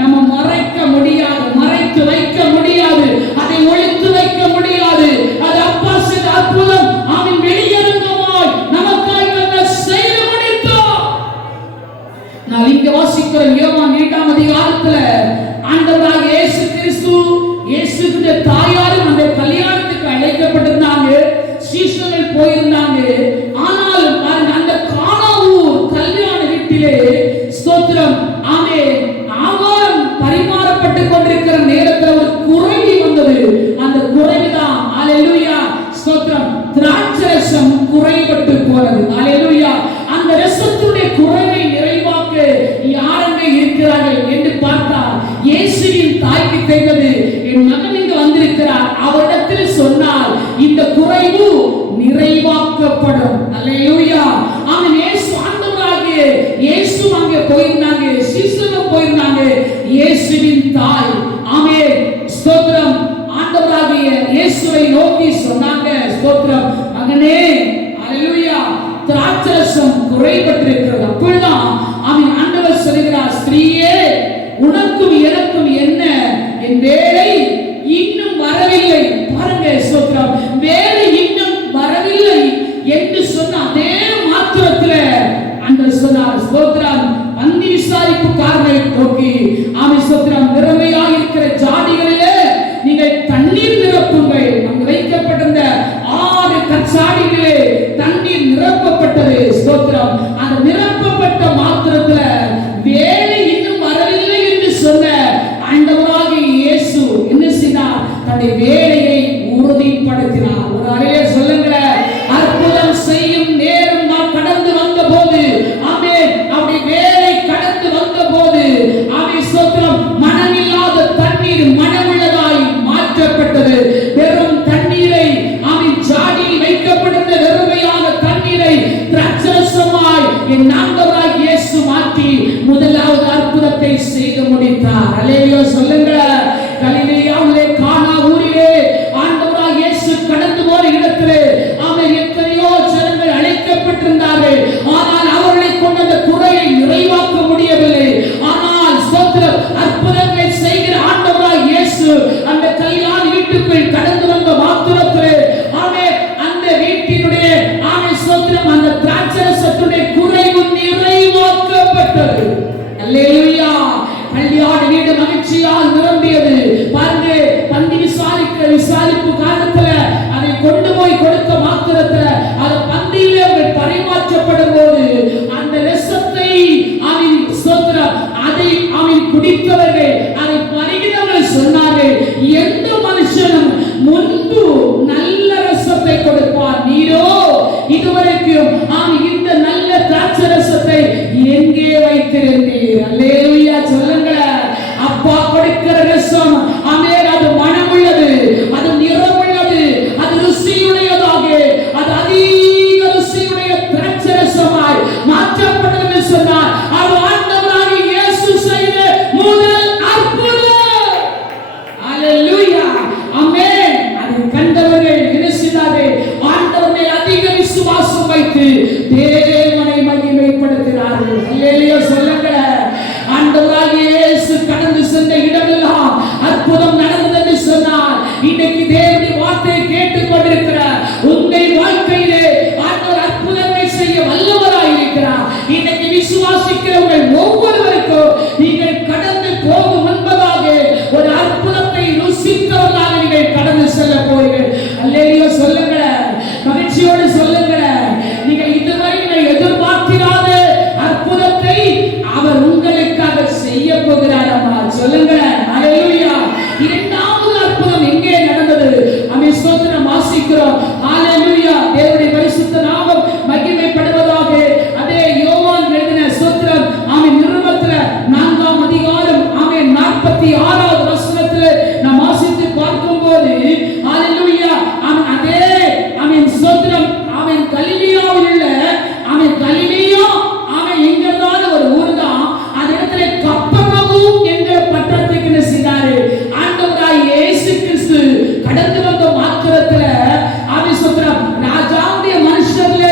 நம்ம மறைக்க முடியாது, மறைத்து வைக்க முடியாது, அதை ஒளித்து வைக்க முடியாது. அது அப்பா செய்த அற்புதம். அவன் வெளியரங்கமாய் நமக்காய் வந்து செய்து முடித்தார். நான் இங்க வாசிக்கிற யோவான் 8ஆம் அதிகாரத்துல ஆண்டவராகிய இயேசு கிறிஸ்து இயேசுவின் தாயாரும் அந்த கல்யாணத்துக்கு அழைக்கப்பட்டிருந்தாங்க. சீஷர்கள் போயிருந்தாங்க. ஆனால் அந்த கானாவூர் கல்யாண வீட்டிலே ஸ்தோத்திரம் ஆமென் ஆகாரம் பரிமாறப்பட்டு கொண்டிருக்கிற நேரத்தில் ஒரு குறைவி வந்தது. அந்த குறைவுதான் ஹல்லேலூயா ஸ்தோத்திரம் திராட்சரசம் குறைபட்டு போனது. ஹல்லேலூயா. அந்த ரசத்துடைய குறைவை நிறைவாக்க யாருங்க இருக்கிறார்கள் என்று பார்த்தால் இயேசுவின் தாய்க்கு கேட்டது, என் மகன் இங்கு வந்திருக்கிறார், அவரிடத்தில் சொன்னால் இந்த குறைவு நிறைவாக்கப்படும். ஹல்லேலூயா. ஆமென். இயேசு ஆண்டவராகிய இயேசு அங்கே போயிருந்தாங்க. சீஷர்கள் போயிருந்தாங்க. இயேசுவின் தாய் ஆமென் ஸ்தோத்திரம் ஆண்டவராகிய இயேசுவை நோக்கி சொன்னாங்க. ஸ்தோத்திரம் மகனே ஹல்லேலூயா திராட்சரசம் குறைபட்டிருக்கிறது. அப்பொழுதுதான் அவன் ஆண்டவர் சொல்கிறார், ஸ்திரீயே உனக்கும் எனக்கும் என்ன, என் வேலை இன்னும் வரவில்லை. பாருங்க ஸ்தோத்திரம் வேலை இன்னும் வரவில்லை என்று சொன்ன அதே மாத்திரத்தில் ஆண்டவர் சொன்னார். ஸ்தோத்திரம் அந்தி விசாரிப்புக்காரரை நோக்கி ஆமென் ஸ்தோத்திரம் நிறமையாக இருக்கிற ஜாடிகளிலே நீங்கள் தண்ணீர் நிரப்புங்கள். அங்கு வைக்கப்பட்டிருந்த 6 கற்சாடிகளிலே தண்ணீர் நிரப்பப்பட்டது. ஸ்தோத்திரம் அந்த நிரப்பப்பட்ட மாத்திரத்துல வேலை இன்னும் வரவில்லை என்று சொன்ன ஆண்டவராகிய இயேசு என்ன செய்தார்? தன்னுடைய வேலையை உறுதிப்படுத்தினார். ஒரு அறையே சொல்லுங்க. அற்புதம் செய்யும் நேரம் நான் கடந்து வந்த போது என் ஆண்டவராகிய இயேசு மாற்றி முதலாவது அற்புதத்தை செய்து முடித்தார். அல்லேலூயா சொல்லுங்க. கலிலேயாவிலே கானா ஊரிலே ஆண்டவராகிய இயேசு கடந்து போன இடத்திலே அவன் எத்தனையோ ஜனங்கள் அழைக்கப்பட்டிருந்தார்கள். ஆனால் அவர்களை கொண்ட அந்த குறையை நிறைவாக்க முடியவில்லை. ஆனால் ஸ்தோத்திரம், அற்புதங்களை செய்கிற ஆண்டவராகிய இயேசு அந்த கல்யாண வீட்டுக்குள் கடந்து வந்த மாத்திரத்திலே அந்த வீட்டினுடைய ஸ்தோத்திரம், அந்த திராட்சரசத்துடைய குறைவு நிறைவாக்கப்பட்டது. அல்லேலூயா. கல்யாண வீடு மகிழ்ச்சியால் நிரம்பியது. பாருங்க, பந்தி விசாரிப்பு காலத்துல அதை கொண்டு போய் கொடுத்த மாத்திரத்துல அது பந்தியிலே அவர்கள் பரிமாற்றப்படும் போது அந்த ரசத்தை அதை குடித்தவர்கள், அதை பருகினவர்கள் சொன்னார்கள், எந்த மனுஷனும் முன்பு நல்ல ரசத்தை கொடுப்பார், நீரோ இதுவரைக்கும் இந்த நல்ல திராட்சை ரசத்தை எங்கே வைத்திருந்தீர்? அல்லேலூயா சொல்லுங்க. அப்பா கொடுக்கிற ரசம் அது மனமுள்ளது, அது நிறமுள்ளது, அது ருசியுடையதாக, அது அதிக ருசியுடைய திராட்சை ரசமாய் மாற்றப்பட்டது சொன்னார். அது ஆண்டவராகிய இயேசு செய்த முதல் அற்புதம். அல்லேலூயா ஆமென். அதை கண்டவர்கள் என்ன செய்தார்கள்? ஆண்டவர் மேல் அதிக விசுவாசம் வைத்து தேவனை மகிமைப்படுத்தினார்கள். அல்லேலூயா சொல்லுங்க. ஆண்டவராகிய இயேசு கடந்து சென்ற இடமெல்லாம் அற்புதம் நடந்தது என்று சொன்னார். இன்னைக்கு தேவனுடைய வார்த்தையை கேட்டுக் கொண்டிருக்கிற உங்கள் வாழ்க்கையிலே ஆண்டவர் அற்புதங்களை செய்ய வல்லவராய் இருக்கிறார். இன்னைக்கு விசுவாசிக்கிறவர்கள் ஒவ்வொருவருக்கும் நீங்கள் கடந்து போகும் முன்பதாக ஒரு அற்புதத்தை ருசித்தவர்களாக நீங்கள் கடந்து செல்ல போகிறீர்கள். அல்லேலூயா சொல்லுங்க. மகிழ்ச்சியோடு சொல்லுங்க. நீங்கள் இதுவரை எதிர்பார்த்திராத அற்புதத்தை அவர் உங்களுக்காக செய்ய போகிறார். சொல்லுங்க. அல்லேலூயா. இரண்டாவது அற்புதம் எங்கே நடந்தது? ஆமென். ஸ்தோத்திரம் வாசிக்கிறோம். அல்லேலூயா. தேவனுடைய பரிசுத்த நாமம் மகிமைப்படுவதாக. அதே யோவான் எழுதின ஸ்தோத்திரம் நிருபத்தில 4ஆம் அதிகாரம் 46வது வசனத்திலே நாம் வாசித்து பார்க்கும்போது அல்லேலூயா அதே ஸ்தோத்திரம் கலிலேயாவில் உள்ள கலிலேயா என்கிறதான ஒரு ஊர் தான். அந்த இடத்துல கப்பர்நகூம் என்ற பட்டணத்துக்கு என்ன செய்தாரு? ஆண்டவராகிய இயேசு கிறிஸ்து கடந்து வந்த மாத்திரத்துல ஸ்தோத்திரம் ராஜாவுடைய மனுஷர்ல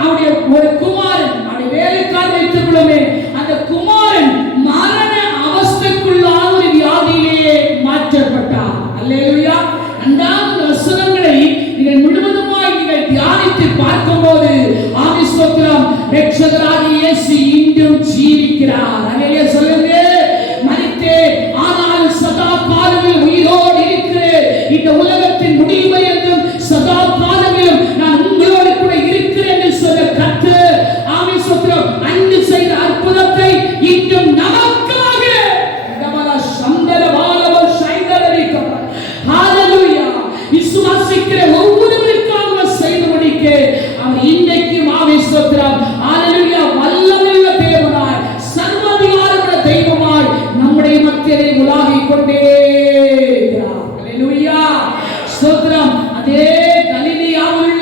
அவருடைய ஒரு குமாரன், அவருடைய வேலைக்காரன் வைத்துக் கொள்ளுமே, அந்த குமாரன் மரண அவஸ்தைக்குள்ளான ஒரு வியாதியிலேயே மாற்றப்பட்டார். அல்லேலூயா. இரண்டாவது வசனங்களை நீங்கள் முழுவதுமாய் நீங்கள் தியானித்து பார்க்கும்போது ஸ்தோத்திரம் ரட்சகராகிய இயேசு இன்றும் ஜீவிக்கிறார். அல்லேலூயா சொல்லுங்க. மரித்தே ஆனால் சதா காலங்களில் உயிரோடு இருக்கிறேன். இந்த உலகத்தின் முடிவு வரைக்கும் சதா காலங்களிலும் நான் உங்களோடு கூட இருக்கிறேன் என்று சொன்ன கர்த்தர் ஸ்தோத்திரம் அன்று செய்த அற்புதத்தை இன்றும் நமக்காக விசுவாசிக்கிற ஒவ்வொருவருக்காக செய்து முடிக்க அவர் இன்றைக்கும் ஸ்தோத்திரம் அல்லேலூயா வல்லமையுள்ள தேவனாய் சர்வாதிகாரமுள்ள தெய்வமாய் நம்முடைய மத்தியிலே உலாவிக் கொண்டே இருக்கிறார். அல்லேலூயா ஸ்தோத்திரம். அதே கலிலேயாவில்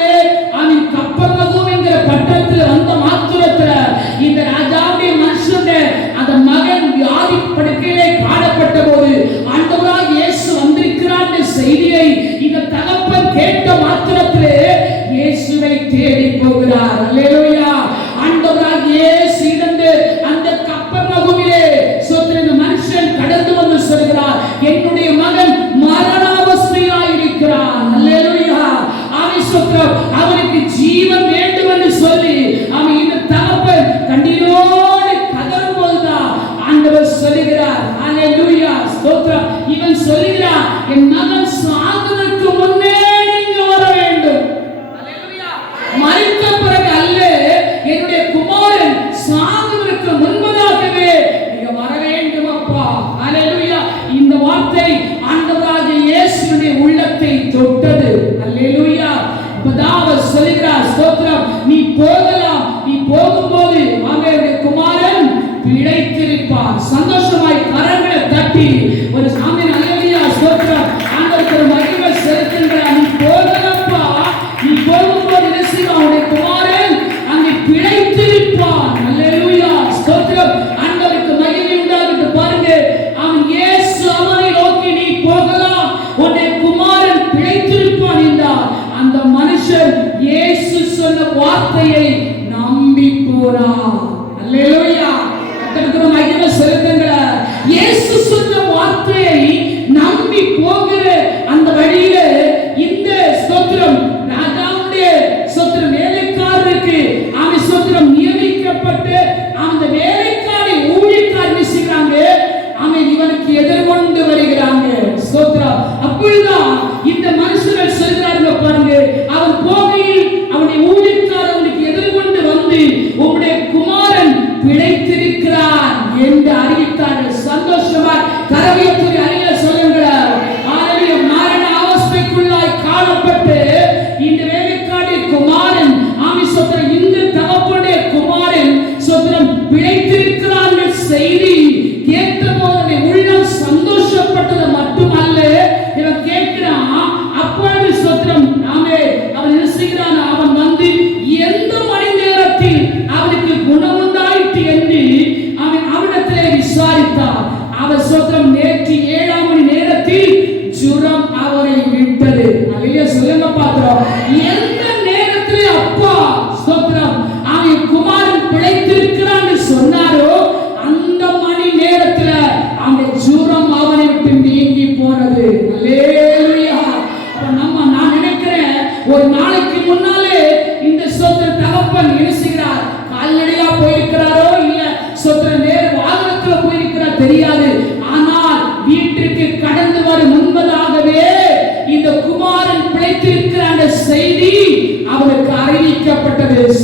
கப்பர்நகூம் என்கிற பட்டணத்தில் வந்த மாத்திரத்துல இந்த ராஜாவுடைய மனுஷனுடைய அந்த மகன் வியாதி படுக்கையிலே காணப்பட்ட போது ஆண்டவராகிய இயேசு வந்திருக்கிறார் என்ற செய்தியை இந்த தகப்பன் கேட்ட மாத்திரத்திலே இயேசுவை தேடி போகிறார். அல்லேலூயா. ஆண்டவராகிய இயேசு இடந்து அந்த கப்பர்நகூமிலே இந்த மனுஷன் கடந்து வந்து சொல்கிறார், என்னுடைய மகன் மரணாவஸ்தையாய் இருக்கிறார். அல்லேலூயா. அவனுக்கு ஜீவன் வேண்டும் என்று சொல்லி அவன் இந்த தகப்பன் கண்ணீரோடு கதறும் போதுதான் ஆண்டவர் சொல்லுகிறார். அல்லேலூயா ஸ்தோத்திரம். இவன் சொல்லுகிறான், என் மகன் சாகுவதற்கு முன்னே நீங்க வர வேண்டும். அல்லேலூயா. மரித்த பிறகு அல்ல, என்னுடைய குமாரன் சாகுவதற்கு முன்பதாகவே நீங்க வர வேண்டும் அப்பா. அல்லேலூயா. இந்த வார்த்தை ஆண்டவராகிய இயேசுவின் உள்ளத்தை தொட்டது. அல்லேலூயா. அப்பதான் சொல்லுகிறார் ஸ்தோத்திரம், நீ போகலாம், நீ போகும்போது அவனுடைய குமாரன் பிழைத்திருப்பார். சந்தோஷமாய் கரங்களை தட்டி ஒரு ஆமென் அல்லேலூயா ஸ்தோத்திரம் ஆண்டவருக்கு ஒரு மகிமை செலுத்துகிறார். நீ போகலப்பா, நீ போகும்போது அவனுடைய குமாரன் அங்கே பிழைத்திருப்பார்.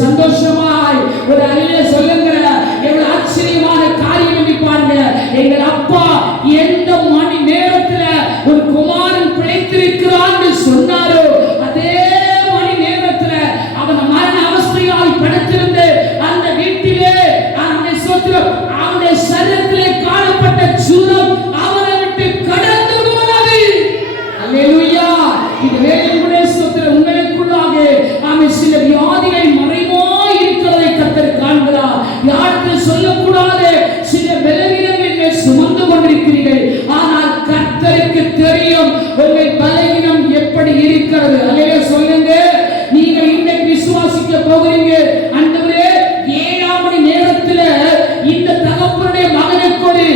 சந்தோஷமாய் ஒரு அலையிலே சொல்லுங்க. எவ்வளவு ஆச்சரியமான காரியம் என்று பாருங்க. எங்கள் அப்பா எந்த மணி நேரத்துல ஒரு குமாரன் பிழைத்திருக்கிறான் சொன்னாரோ அதே மணி நேரத்துல அவன் மரண அவஸ்தையால் படுத்திருந்து அந்த வீட்டிலே அவனுடைய சரீரத்திலே காணப்பட்ட ஜூரம் அவனை விட்டு கடந்து போனது. அல்லேலூயா. இந்த வேளையிலே ஸ்தோத்திரம். உங்களுக்குள்ளாக சில வியாதிகள் மறைவாய் இருக்கிறதை கர்த்தர் காண்கிறார். யாருக்கு சொல்லக்கூடாது சில பலவீனங்களை சுமந்து கொண்டிருக்கிறீர்கள். ஆனால் கர்த்தருக்கு தெரியும் உங்கள் பலவீனம் எப்படி இருக்கிறது. அல்லேலூயா சொல்லுங்க. நீங்க இன்னைக்கு விசுவாசிக்க போகிறீங்க. ஆண்டவரே 7ஆம் மணி நேரத்துல இந்த தகப்பனுடைய மகனுக்கு ஒரு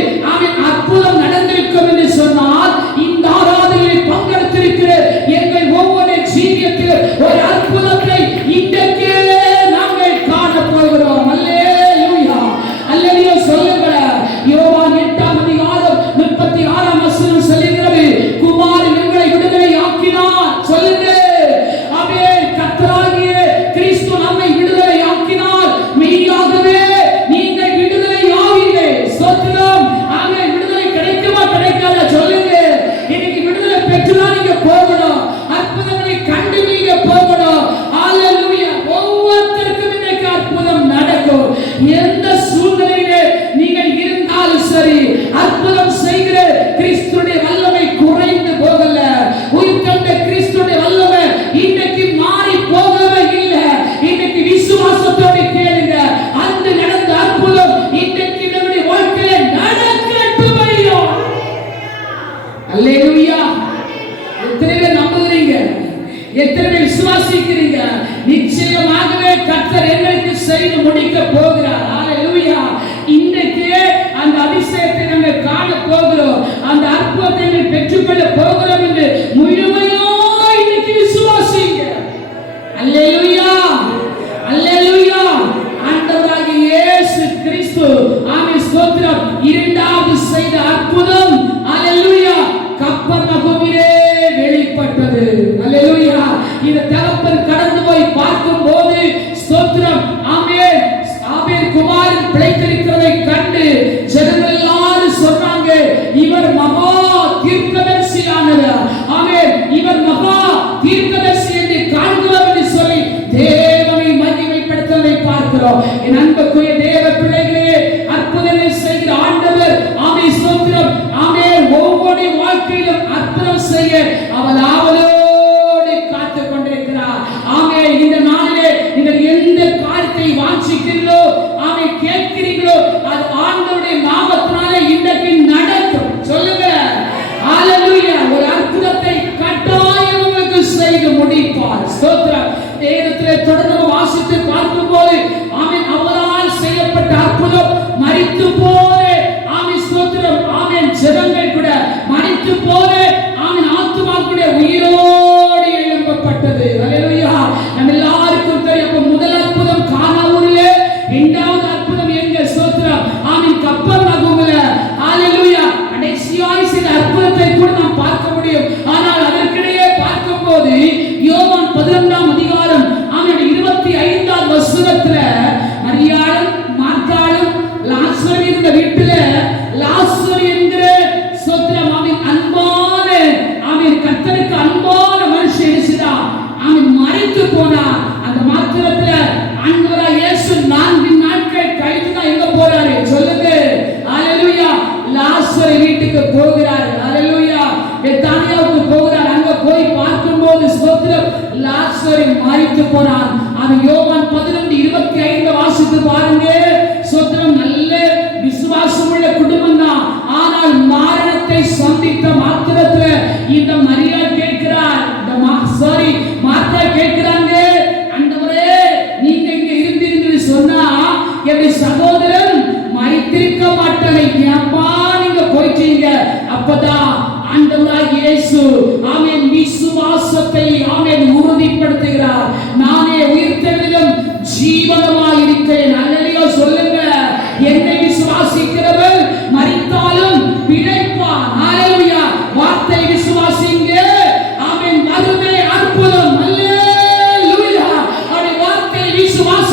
அற்புதம் நடந்திருக்கும் என்று சொன்னால் இந்த ஆராதனையில் பங்கெடுத்திருக்கிற எங்கள் ஒவ்வொரு ஜீவியத்தில் ஒரு அற்புதத்தை இன்றைக்கே நாங்கள் காண போகிறோம். அல்லேலூயா. அல்லேலூயா சொல்லுங்க. யோவான் 8ஆம் அதிகாரம் 36ஆம் வசனம் சொல்லுகிறது, குமாரன் எங்களை விடுதலை ஆக்கினார். சொல்லுங்க. ஆமென். கர்த்தராகிய கிறிஸ்து நம்மை விடுதலை ஆக்கினார். மெய்யாகவே நீங்கள் விடுதலை ஆவீர்கள். ஸ்தோத்திரம். ஆமென். விடுதலை கிடைக்குமா கிடைக்காதா சொல்லுங்க. இன்னைக்கு விடுதலை பெற்றுதான் நீங்க போகணும். அற்புதங்களை கண்டு நீங்க போகணும். அல்லேலூயா. ஒவ்வொருத்தருக்கும் இன்னைக்கு அற்புதம் நடக்கும். எந்த சூழ்நிலையிலே நீங்கள் இருந்தாலும் சரி, அற்புதம் செய்கிற கிறிஸ்துவின் வல்லமை குறைந்து போகல. உயிர்த்தெழுந்த கிறிஸ்துவின் வல்லமை இன்னைக்கு மாறி போகவே இல்லை. இன்னைக்கு விசுவாசத்தோடு கேளுங்க. அந்த நடந்த அற்புதம் இன்னைக்கு நம்முடைய வாழ்க்கையில நடக்கட்டும். ஐயோ. அல்லேலூயா. எத்தனை பேர் நம்புகிறீங்க? எத்தனை பேர் விசுவாசிக்கிறீங்க? நிச்சயமாகவே கர்த்தர் எங்களுக்கு செய்து முடிக்க போகிறார். அல்லேலூயா. இன்றைக்கு அந்த அதிசயத்தை நாங்கள் காண போகிறோம். அந்த அற்புதத்தை நாங்கள் பெற்றுக்கொள்ள போகிறோம் என்று முழுமையாக இன்னைக்கு விசுவாசிங்க. அல்லேலூயா. அல்லேலூயா. ஆண்டவராகிய இயேசு கிறிஸ்து ஆமென் ஸ்தோத்திரம் 2வது செய்த அற்புதம் அல்லேலூயா கப்பர்நகூமிலே வெளிப்பட்டது. அல்லேலூயா. இந்த தகப்பன் கடந்து போய் பார்க்கும்போது ஸ்தோத்திரம் ஆமென் ஆமென் குமாரன் பிழைத்திருக்கிறதை கண்டு ஜனங்கள் எல்லாரும் சொன்னாங்க, இவர் மகா தீர்க்கதரிசியானவர். ஆமென். இவர் மகா தீர்க்கதரிசி என்று காண்கிறோம் என்று சொல்லி தேவனை மகிமைப்படுத்துவதை பார்க்கிறோம். என் அன்புக்குரிய தேவ பிள்ளைகளே, அற்புதங்களை செய்கிற ஆண்டவர் ஆமென் ஸ்தோத்திரம் ஆமென் ஒவ்வொரு வாழ்க்கையிலும் அற்புதம் செய்ய அவர் ஆவலோடு காத்துக் கொண்டிருக்கிறார். ஆமென். இந்த நாளிலே நீங்கள் எந்த காரியத்தை வாஞ்சிக்கிறீர்களோ ஆமென் கேட்கிறீர்களோ அது ஆண்டவருடைய நாமத்தினாலே இன்றைக்கு நடக்கும். சொல்லுங்க. அல்லேலூயா. ஒரு அற்புதத்தை கட்டாயம் உங்களுக்கு செய்து முடிப்பார். ஸ்தோத்திரம். வேதத்திலே தொடர்ந்து வாசித்து பார்க்கும்போது ஆமென் அவரால் செய்யப்பட்ட அற்புதம் மரித்து போன ஆமென் ஸ்தோத்திரம் ஆமென் ஜனங்கள் கூட மரித்து போன ஆமென் ஆத்துமாக்களுடைய உயிரோடு எழுப்பப்பட்டது. அல்லேலூயா. நம்ம எல்லாருக்கும் தெரியும் முதல் அற்புதம் கானாவூரிலே, 2வது அற்புதம் எங்க ஸ்தோத்திரம் ஆமென் கப்பர்நகூமில. அல்லேலூயா. கடைசியாய் சில அற்புதத்தை கூட நாம் பார்க்க முடியும். ஆனால் அதற்கிடையே பார்க்கும்போது யோவான் 11ஆம் அதிகாரம் ஆமென் 25ஆம் வசனத்துல மரியாளும் மார்த்தாளும் லாசரு இருந்த வீட்டில லாசரு என்கிற ஸ்தோத்திரம் ஆமென் அன்பான ஆமென் கர்த்தருக்கு அன்பான மனுஷன் இருக்கிறான். ஆமென் மரித்து போனான். அந்த மாத்திரத்துல ஆண்டவராகிய இயேசு 4 நாட்கள் கழித்து தான் எங்க போறாரு சொல்லுங்க. அல்லேலூயா. லாசரு வீட்டுக்கு போகிறார். அல்லேலூயா. பெத்தானியாவுக்கு போகிறார். அங்க போய் பார்க்கும்போது ஸ்தோத்திரம் லாசரு மரித்து போனான். அது யோவான் 11:25 வாசித்து பாருங்க. ஸ்தோத்திரம். நல்ல விசுவாசமுள்ள குடும்பம் தான். ஆனால் மரணத்தை சந்தித்த மாத்திரத்துல இந்த மரியாள் கேட்கிறார், மார்த்தா கேட்கிறாங்க, ஆண்டவரே நீங்க இங்க இருந்தீங்கன்னு சொன்னா என்னுடைய சகோதரன் மரித்திருக்க மாட்டாங்க. ஏப்பா நீங்க போயிட்டீங்க? அப்பதான் ஆண்டவராகிய இயேசு ஆமென் விசுவாசத்தை ஆமென் உறுதிப்படுத்துகிறார். நானே உயிர்த்தெழுதலும் ஜீவனமாய் இருக்கிறேன். அல்லேலூயா சொல்லுங்க. என்னை விசுவாசிக்கிறவர் மரித்தாலும் பிழைப்பார். அல்லேலூயா. வார்த்தை விசுவாசிங்க. ஆமென். மறுமை அற்புதம். அல்லேலூயா. அவருடைய வார்த்தை விசுவாசி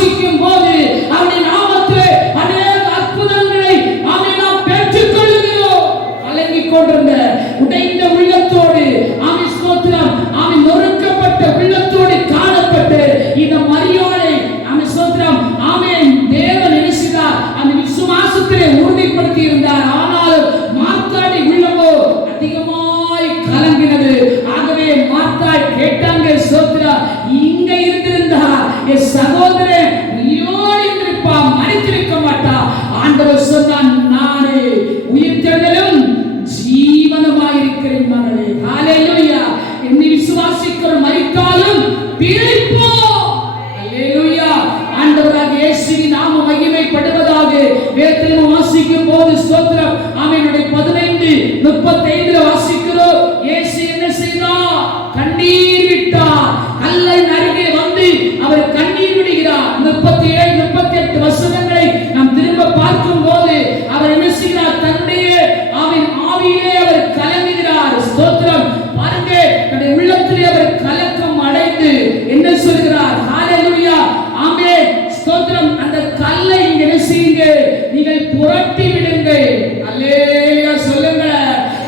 கண்ணீரை நீங்கள் புரட்டி விடுங்கள். அல்லேலூயா சொல்லுங்க.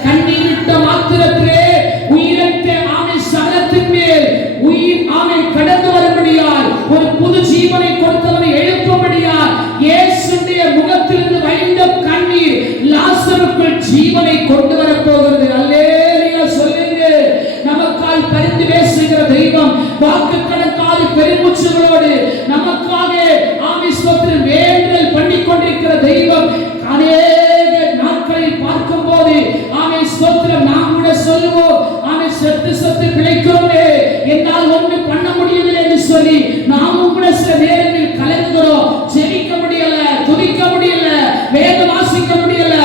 கண்ணீர் விட்ட மாத்திரத்திலே உயிரற்ற ஆமை சகலத்தின் மேல் உயிர் ஆமை கடந்து வரும்படியால் ஒரு புது ஜீவனை கொடுத்தவனை எழுப்பும்படியால் இயேசுடைய முகத்திலிருந்து வழிந்த கண்ணீர் லாசருக்குள் ஜீவனை கொண்டு வரப்போகிறது. அல்லேலூயா சொல்லுங்க. நமக்காய் பரிந்து பேசுகிற தெய்வம், வாக்கு கணக்காத பெருமூச்சுகளோடு நமக்காக ஆமை ஸ்தோத்திரம் வேண்டுதல் பண்ணி கொண்டிருக்கிற தெய்வம் அநேக நாட்களில் பார்க்கும் போது ஆமை ஸ்தோத்திரம் நாம் கூட சொல்லுவோம், ஆமை செத்து பிழைக்கிறோமே, என்னால் ஒன்று பண்ண முடியவில்லை என்று சொல்லி நாமும் கூட சில நேரங்களில் கலங்குகிறோம். ஜெபிக்க முடியல, துதிக்க முடியல, வேதம் வாசிக்க முடியல,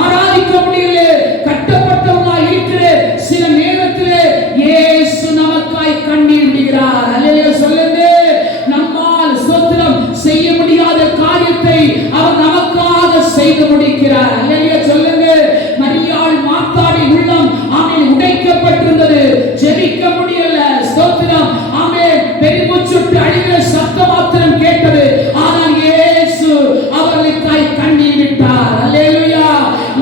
ஆராதிக்க முடியல, கட்டப்பட்டவர்களாக இருக்கிற சில நேரத்திலே இயேசு நமக்காய் கண்ணீர் விடுகிறார். அல்லேலூயா சொல்லுங்க. நம்மால் ஸ்தோத்திரம் செய்ய முடியாத காரியத்தை அவர் நமக்காக செய்து முடிக்கிறார். அல்லேலூயா சொல்லுங்க. மரியாள் மார்த்தாடி உள்ளம் ஆமென் உடைக்கப்பட்டிருந்தது, ஜெபிக்க முடியல, ஸ்தோத்திரம் ஆமென் பெருமூச்சுட்டு அழுகிற சத்தம் மாத்திரம் கேட்டது. ஆனால் இயேசு அவர்களுக்காய் கண்ணீர் விட்டார். அல்லேலூயா.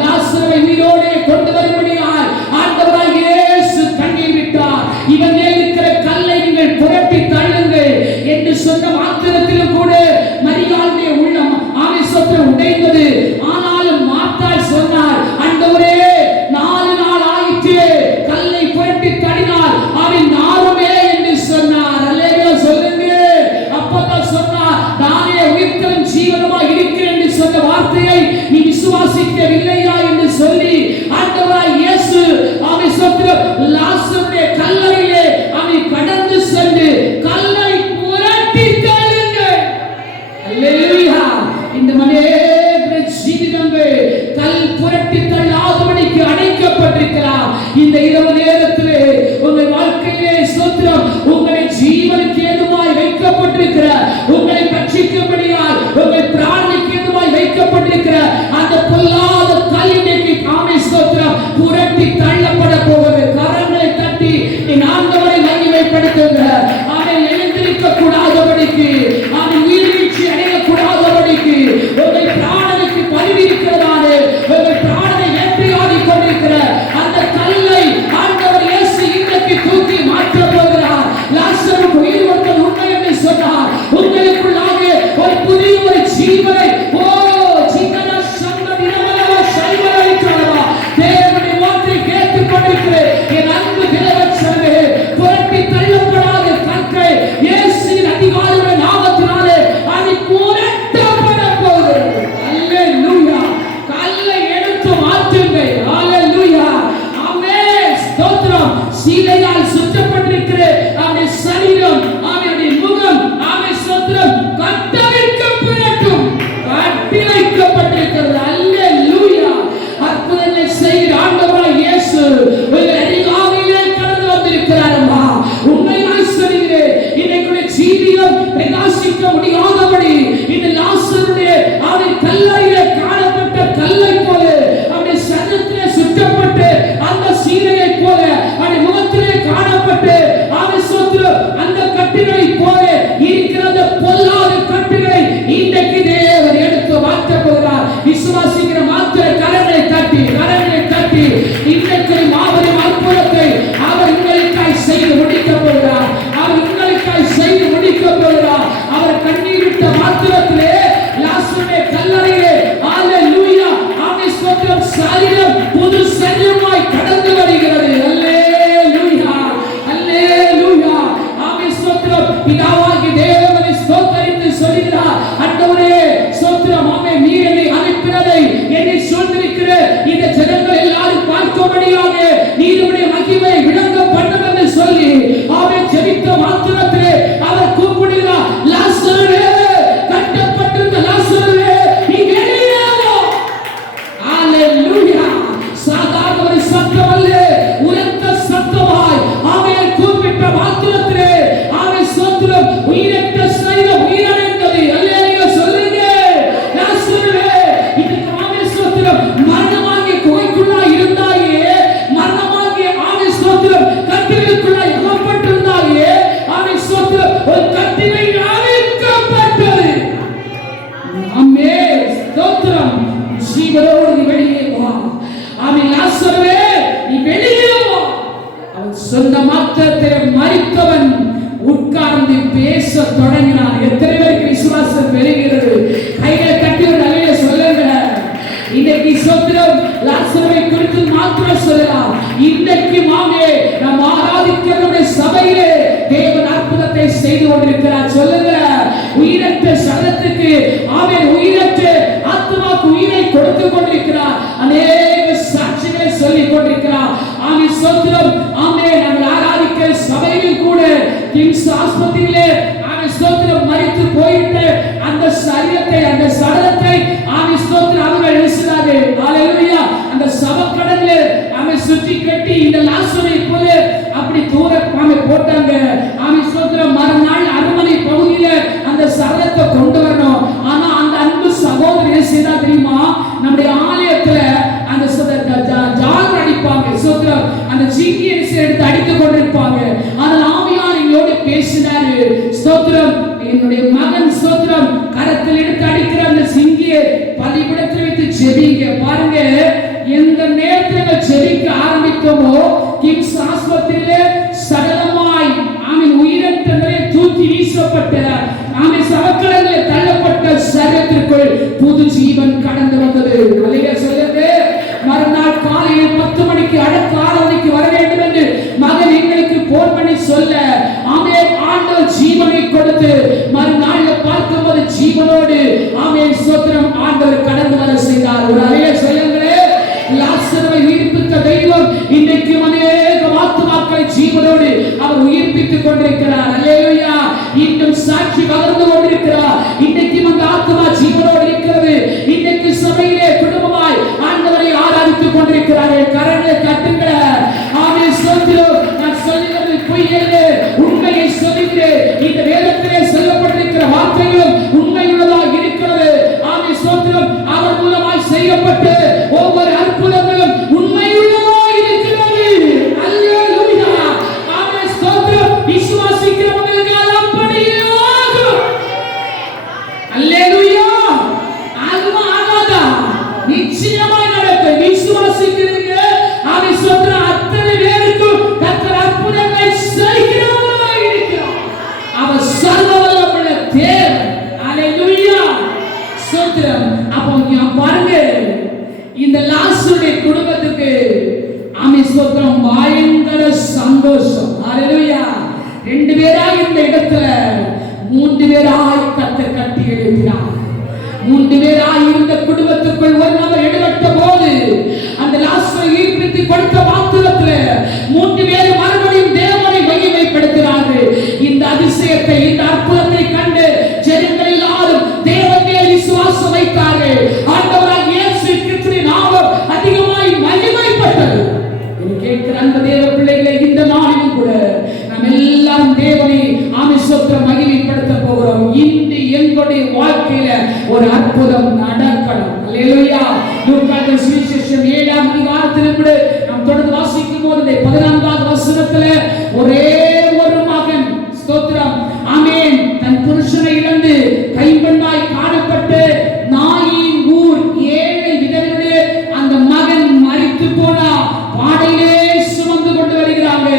லாசருவை உயிரோடு கொண்டு வரும்படியாய் ஆண்டவராய் இயேசு கண்ணீர் விட்டார். இவன் மேல் இருக்கிற கல்லை நீங்கள் புரட்டி தள்ளுங்கள் என்று சொன்ன மாத்திரத்திலும் கூட மரியாளுடைய உள்ளம் ஆவேசத்தில் உடைந்தது. ஆனாலும் மார்த்தாள் சொன்னார், ஆண்டவரே 4 நாள் ஆயிற்று, கல்லை புரட்டி தள்ளினார், அவன் நாருமே என்று சொன்னார். அல்லேலூயா சொல்லுங்க. அப்பதான் சொன்னார், நானே உயிர்த்தலும் ஜீவனுமாய் இருக்கிறேன் என்று சொன்ன வார்த்தையை நீ விசுவாசிக்கவில்லையா என்று சொல்லி ஆண்டவராய் இயேசு ஆவேசத்தில் லாசருடைய கல்லறையிலே அவன் கடந்து சென்று கல்லை புரட்டி தள்ளுங்கள். அல்லேலூயா. இந்த மனித ஜீவிதங்கள் கல் புரட்டி தள்ளாதபடிக்கு அடைக்கப்பட்டிருக்கிறார். இந்த இரவு நேரத்திலே உங்கள் வாழ்க்கையிலே ஸ்தோத்திரம் உங்களை ஜீவனுக்கு ஏதுவாய் வைக்கப்பட்டிருக்கிற, உங்களை ரட்சிக்கும்படியாய் உங்கள் பிராணனுக்கு ஏதுவாய் வைக்கப்பட்டிருக்கிற அந்த பொல்லாத கல் இன்றைக்கு ஆமென் ஸ்தோத்திரம் புரட்டி தள்ளப்பட போகிறது. கரங்களை தட்டி என் ஆண்டவரை மகிமைப்படுத்துங்க. அவன் எழுந்திருக்க கூடாதபடிக்கு, அவன் உயிர்வீழ்ச்சி அடையக்கூடாதபடிக்கு உங்கள் பிராணனுக்கு பரிவிருக்கிறதானே உங்கள் பிராணனை ஏற்றியாடி கொண்டிருக்கிற அந்த கல்லை ஆண்டவர் இயேசு இன்றைக்கு தூக்கி மாற்ற போகிறார். லாசருக்கு உயிர் வந்தது உண்மை என்று சொன்னார். உங்களுக்குள்ளாக ஒரு புதிய ஒரு ஜீவனை தேவனுடைய வார்த்தை கேட்டுக் கொண்டிருக்கிற என் அன்பு தேவச்சனே, புரட்டி தள்ளப்படாத கற்கள் இயேசுவின் அதிகாரமுள்ள நாமத்தினாலே அது புரட்டப்பட போகிறது. அல்லேலூயா. கல்லை எடுத்து மாற்றுங்கள். அல்லேலூயா. ஆமென் ஸ்தோத்திரம். சீலையால் சுற்றப்பட்டிருக்கிற அவருடைய சரீரம், அவருடைய முகம் ஆமென் ஸ்தோத்திரம் கட்டவிழ்க்கப்படட்டும், கட்டி வைக்கப்பட்டிருக்கிறது. அல்லேலூயா. அற்புதங்களை செய்கிற ஆண்டவராய் இயேசு உங்கள் அருகாமையிலே கடந்து வந்திருக்கிறார். அம்மா உண்மையாய் சொல்கிறேன், இன்னைக்குள்ள ஜீவியம் பிரகாசிக்க முடியாதபடி இந்த லாசருடைய அவன் கல்லறையிலே காணப்பட்ட கல்லை போல, அவனுடைய சரீரத்திலே சுற்றப்பட்டு அந்த சீலையை போல, அவன் முகத்திலே காணப்பட்டு அவன் சொத்து அந்த கட்டுகளை போல இருக்கிற பொல்லாத கட்டுகளை இன்றைக்கு தேவன் எடுத்து மாற்றப் போகிறார். விசுவாசிக்கிற மாத்திர கரங்களை தட்டி இன்றைக்கு மாபெரும் அற்புதத்தை அவர் உங்களுக்காய் செய்து முடிக்கப் போகிறார். அவர் உங்களுக்காய் செய்து முடிக்கப் போகிறார். அவர் கண்ணீர் விட்ட மாத்திரத்திலே லாசருடைய கல்லறையிலே அல்லேலூயா ஆமென் ஸ்தோத்திரம் சரீரம் புது சரீரமாய் கடந்து வருகிறது. அல்லேலூயா. அல்லேலூயா. ஆமென் ஸ்தோத்திரம். பிதாவாகிய தேவனை ஸ்தோத்திரித்து சொல்கிறார், ஆண்டவரே ஸ்தோத்திரம். ஆமென். நீர் என்னை அனுப்பினதை என்னை சூழ்ந்திருக்கிற இந்த ஜனங்கள் எல்லாரும் பார்க்கும்படியாக நீருடைய மகிமை விளங்க பண்ணும் என்று சொல்லி ஆமென் ஜெபித்த மாத்திரத்திலே அவர் கூப்பிடுகிறார், லாசருவே, கட்டப்பட்டிருந்த லாசருவே, நீ வெளியே வா. அல்லேலூயா. சாதாரண ஒரு சத்தம் அல்ல, உரத்த சத்தமாய் ஆமென் கூப்பிட்ட மாத்திரத்திலே ஆமென் ஸ்தோத்திரம் உயிரற்ற சரீரம் உயிரடைந்தது. அல்லேலூயா சொல்லுங்க. லாசருவே, இன்னைக்கு ஆமென் ஸ்தோத்திரம் மரணமாகிய குகைக்குள்ளாய் இருந்தாயே, மரணமாகிய ஆமென் ஸ்தோத்திரம் கட்டிலுக்குள்ளாய் அகப்பட்டிருந்தாயே, ஆமென் ஸ்தோத்திரம் ஒரு கட்டிலை அவிழ்க்கப்பட்டது. ஆமென் ஜீவனோடு நீ வெளியே வா. ஆமென். லாசருவே நீ வெளியே வா. அவன் சொன்ன மாத்திரத்தில் மரித்தவன் உட்கார்ந்து பேச தொடங்கினான். எத்தனை பேருக்கு விசுவாசம் பெறுகிறது? கைகளை கட்டி ஒரு அலையை சொல்லுங்க. இன்னைக்கு சோத்திரம் லாசருவை குறித்து மாத்திரம் சொல்லலாம். இன்னைக்கு மாமே நாம் ஆராதிக்கிற சபையிலே தேவன் அற்புதத்தை செய்து கொண்டிருக்கிறார். சொல்லுங்க. உயிரற்ற சரத்துக்கு ஆமென், உயிரற்ற ஆத்மாவுக்கு உயிரை கொடுத்து கொண்டிருக்கிறார். அநேக சாட்சிகளை சொல்லிக் கொண்டிருக்கிறார். ஆமென். சோத்திரம். ஆமென். நாம் ஆராதிக்கிற சபையில் கூட கிம்ஸ் ஆஸ்பத்திரியிலே ஆமென் சோத்திரம் மரித்து போயிட்டு அந்த சரீரத்தை அந்த சடலத்தை ஆமென் சோத்திரம் அவர்கள் எழுசினார்கள். ஹalleluya. அந்த சவக்கடல்ல ஆமென் சுற்றி கட்டி இந்த லாசரை போல அப்படி தூர ஆமென் போட்டாங்க. ஆமென் சோத்திரம். மறுநாள் அரண்மனை பகுதியில அந்த சடலத்தை கொண்டு வரணும். ஆனா அந்த அன்பு சகோதரர் என்ன செய்தா தெரியுமா? நம்முடைய ஆலயத்துல அந்த ஜாகர் அடிப்பாங்க. சோத்திரம். அந்த ஜிங்கியஸ் எடுத்து அடித்துக் கொண்டிருப்பாங்க. ஆனா ஆவியானவர் எங்களோடு பேசினாரு. ஸ்தோத்திரம். என்னுடைய மகன் ஸ்தோத்திரம் கரத்தில் எடுத்து அடிக்கிற அந்த சிங்கியை பலிபீடத்தில் வைத்து ஜெபிங்க. பாருங்க, எந்த நேரத்தில் ஜெபிக்க ஆரம்பித்தோமோ கிம்ஸ் ஆஸ்பத்திரியிலே சடலமாய் ஆமென் உயிரற்ற நிலையில் தூக்கி வீசப்பட்ட ஆமென் சவக்கடலில் தள்ளப்பட்ட சரீரத்திற்குள் புது ஜீவன் கடந்து வந்தது. அல்லேலூயா சொல்லுங்க. மறுநாள் காலையில் 10 மணிக்கு அடக்க ஆராதனைக்கு வர வேண்டும் என்று மகன் எங்களுக்கு போன் பண்ணி சொல்ல ஆமென் ஆண்டவர் ஜீவனை கொடுத்து மறுநாள்ல பார்க்கும்போது ஜீவனோடு ஆமென் ஸ்தோத்திரம் ஆண்டவர் கடந்து வர செய்தார். ஒரு அல்லேலூயா சொல்லுங்களே. லாசருவை உயிர்ப்பித்த தெய்வம் இன்றைக்கு அநேக ஆத்துமாக்களை ஜீவனோடு அவர் உயிர்ப்பித்துக் கொண்டிருக்கிறார். அல்லேலூயா. இன்னும் சாட்சி வளர்ந்து கொண்டிருக்கிறார். இன்றைக்கு அந்த ஆத்துமா ஜீவனோடு இருக்கிறது. இன்றைக்கு சபையிலே குடும்பமாய் ஆண்டவரை ஆராதித்துக் கொண்டிருக்கிறார்கள். கரங்களை தட்டுங்க. ஆமென் ஸ்தோத்திரம். நான் சொல்லுகிறது பொய் அல்ல, உண்மையை சொல்லுகிறேன். இந்த வேதத்திலே சொல்லப்பட்டிருக்கிற வார்த்தைகளும் உண்மையுள்ளதாக இருக்கிறது. ஆமென் ஸ்தோத்திரம். அவர் மூலமாய் செய்யப்பட்ட ஒவ்வொரு அற்புதங்களும் உண்மையுள்ளதாக இருக்கிறது. அல்லேலூயா. ஆமென் ஸ்தோத்திரம். விசுவாசிக்கிறவர்களுக்கு அது அப்படியே ஆகும். அல்லேலூயா. ஆகுமா ஆகாதா? நிச்சயமாய் நடக்கும். விசுவாசிக்கிறீங்க. ஆமென் ஸ்தோத்திரம். அத்தனை பேருக்கு கர்த்தர் அற்புதங்களை செய்கிறவராக இருக்கிறார். அவர் சர்வவல்லமையுள்ள தேவன். அல்லேலூயா. ஸ்தோத்திரம். அப்போ இங்க பாருங்க, இந்த லாசருடைய குடும்பத்துக்கு ஆமென் ஸ்தோத்திரம் பயங்கர சந்தோஷம். அல்லேலூயா. 2 பேராய் இந்த இடத்துல 3 பேராய் கர்த்தர் கட்டி எழுப்பினார். 3 பேராய் இருந்த குடும்பத்துக்குள் ஒரு நபர் எடுபட்ட போது அந்த லாசரை உயிர்ப்பித்து கொடுத்த மாத்திரத்தில் 3 பேர் மறுபடியும் தேவனை மகிமைப்படுத்தினார்கள். இந்த அதிசயத்தை இந்த அற்புதத்தை கண்டு ஜனங்கள் எல்லாரும் தேவன் மேல் விசுவாசம் வைத்தார்கள். ஆண்டவராகிய இயேசு கிறிஸ்துவின் நாமம் அதிகமாய் மகிமைப்பட்டது. கேட்கிற அந்த தேவ பிள்ளைகளை இந்த நாளிலும் கூட நாம் எல்லாரும் தேவனை ஆமென் ஸ்தோத்திரம் மகிமைப்படுத்த போகிறோம். இன்று எங்களுடைய வாழ்க்கையில ஒரு அற்புதம் நடக்கணும். அல்லேலூயா. லூக்காவின் சுவிசேஷம் 7ஆம் அதிகாரத்தில் கூட நாம் தொடர்ந்து வாசிக்கும் போது 14வது வசனத்துல ஒரே ஒரு மகன் ஸ்தோத்திரம் ஆமென் தன் புருஷனை இழந்து கைம்பெண்ணாய் காணப்பட்டு நாயின் ஊர் ஏழை விதவையுடைய அந்த மகன் மரித்து போனா பாடையிலே சுமந்து கொண்டு வருகிறாங்க.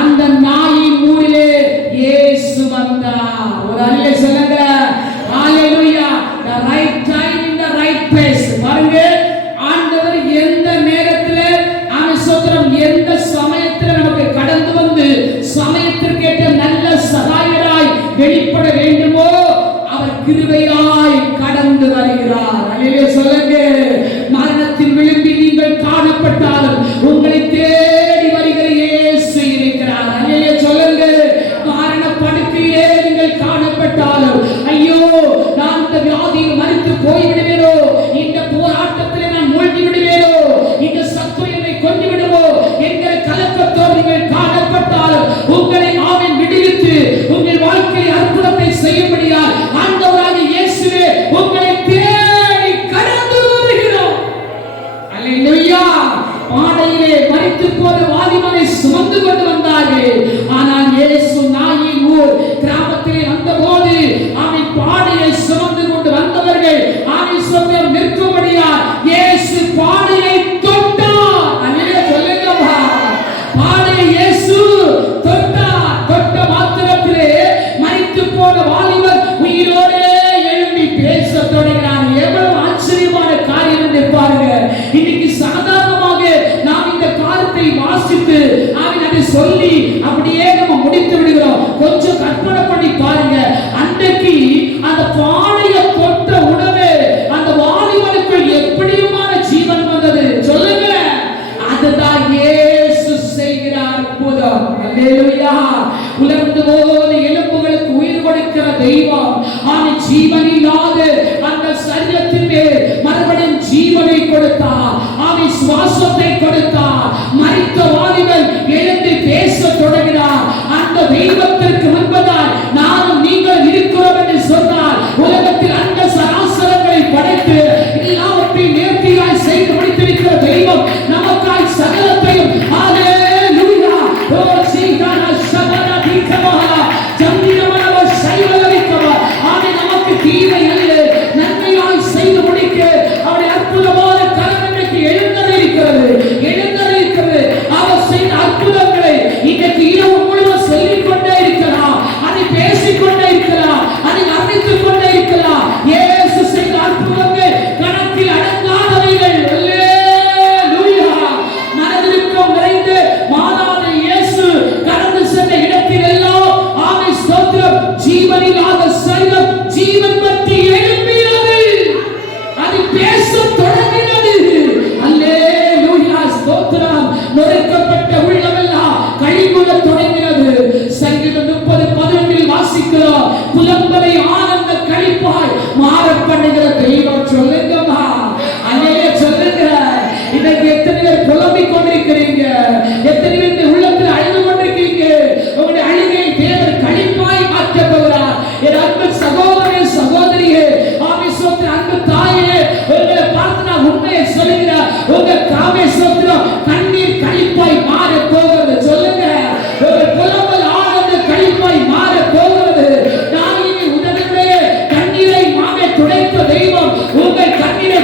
அந்த நாயின் ஊரிலே இயேசு வந்தார். ஒரு அல்லேலூயா சொல்லுங்க. ஹalleluya. the right time in the right place. பாருங்க, ஆண்டவர் எந்த நேரத்திலே ஆமென் ஸ்தோத்திரம் எந்த சமயத்தில் நமக்கு கடந்து வந்து சமயத்திற்கேற்ற நல்ல சகாயராய் வெளிப்பட வேண்டுமோ அவர் கிருபையாய் கடந்து வருகிறார். அல்லேலூயா சொல்லுங்க. மரணத்தின் விளிம்பில் நீங்கள் காணப்பட்டாலும் உங்களை தேடி வருகிற இயேசு இருக்கிறார். அல்லேலூயா சொல்லுங்க. மரண படுக்கையிலே நீங்கள் காணப்பட்டாலும் ஐயோ நான் இந்த வியாதியில் மரித்து போய்விடுவேனோ, இந்த போராட்டத்திலே நான் மூழ்கி விடுவேனோ, இந்த சத்துரு என்னை கொண்டு விடுமோ என்கிற கலக்கத்தோடு நீங்கள் காணப்பட்டாலும் உங்களை ஆமென் விடுவித்து உங்கள் வாழ்க்கையில் அற்புதத்தை செய்யும்படியாய் ஆண்டவராகிய இயேசுவே உங்களை தேடி கடந்து வருகிறார். அல்லேலூயா. பேச தொடங்கினது. அல்லேலூயா, ஸ்தோத்திரம். நொறுக்கப்பட்ட உள்ளமெல்லாம் களிகூற தொடங்கினது. சங்கீதம் 30:11 வாசிக்கிறோம், புலம்பலை ஆனந்த களிப்பாய் மாற பண்ணுகிற தெய்வம். சொல்லுங்கம்மா, அல்லேலூயா சொல்லுங்க. இன்னைக்கு எத்தனை பேர் புலம்பிக் கொண்டிருக்கிறீங்க? எத்தனை பேர் இந்த உள்ளத்தில் அழுது கொண்டிருக்கீங்க? உங்களுடைய அழுகை தேவன் களிப்பாய் மாற்ற போகிறார். என் அன்பு சகோதரனே, சகோதரியே, ஆமீஸ்வரத்தின் அன்பு தாயே, உங்களை பார்த்து நான் உண்மையை சொல்லுகிறேன். உங்க காமேஸ்வரத்தின் கண்ணீர் களிப்பாய் மாற போகிறது. சொல்லுங்க, ஒரு புலம்பல் ஆனந்த களிப்பாய் மாற போகிறது. நான் இனி உடனே கண்ணீரை மாமே துடைத்த தெய்வம் உங்கள் கண்ணீரை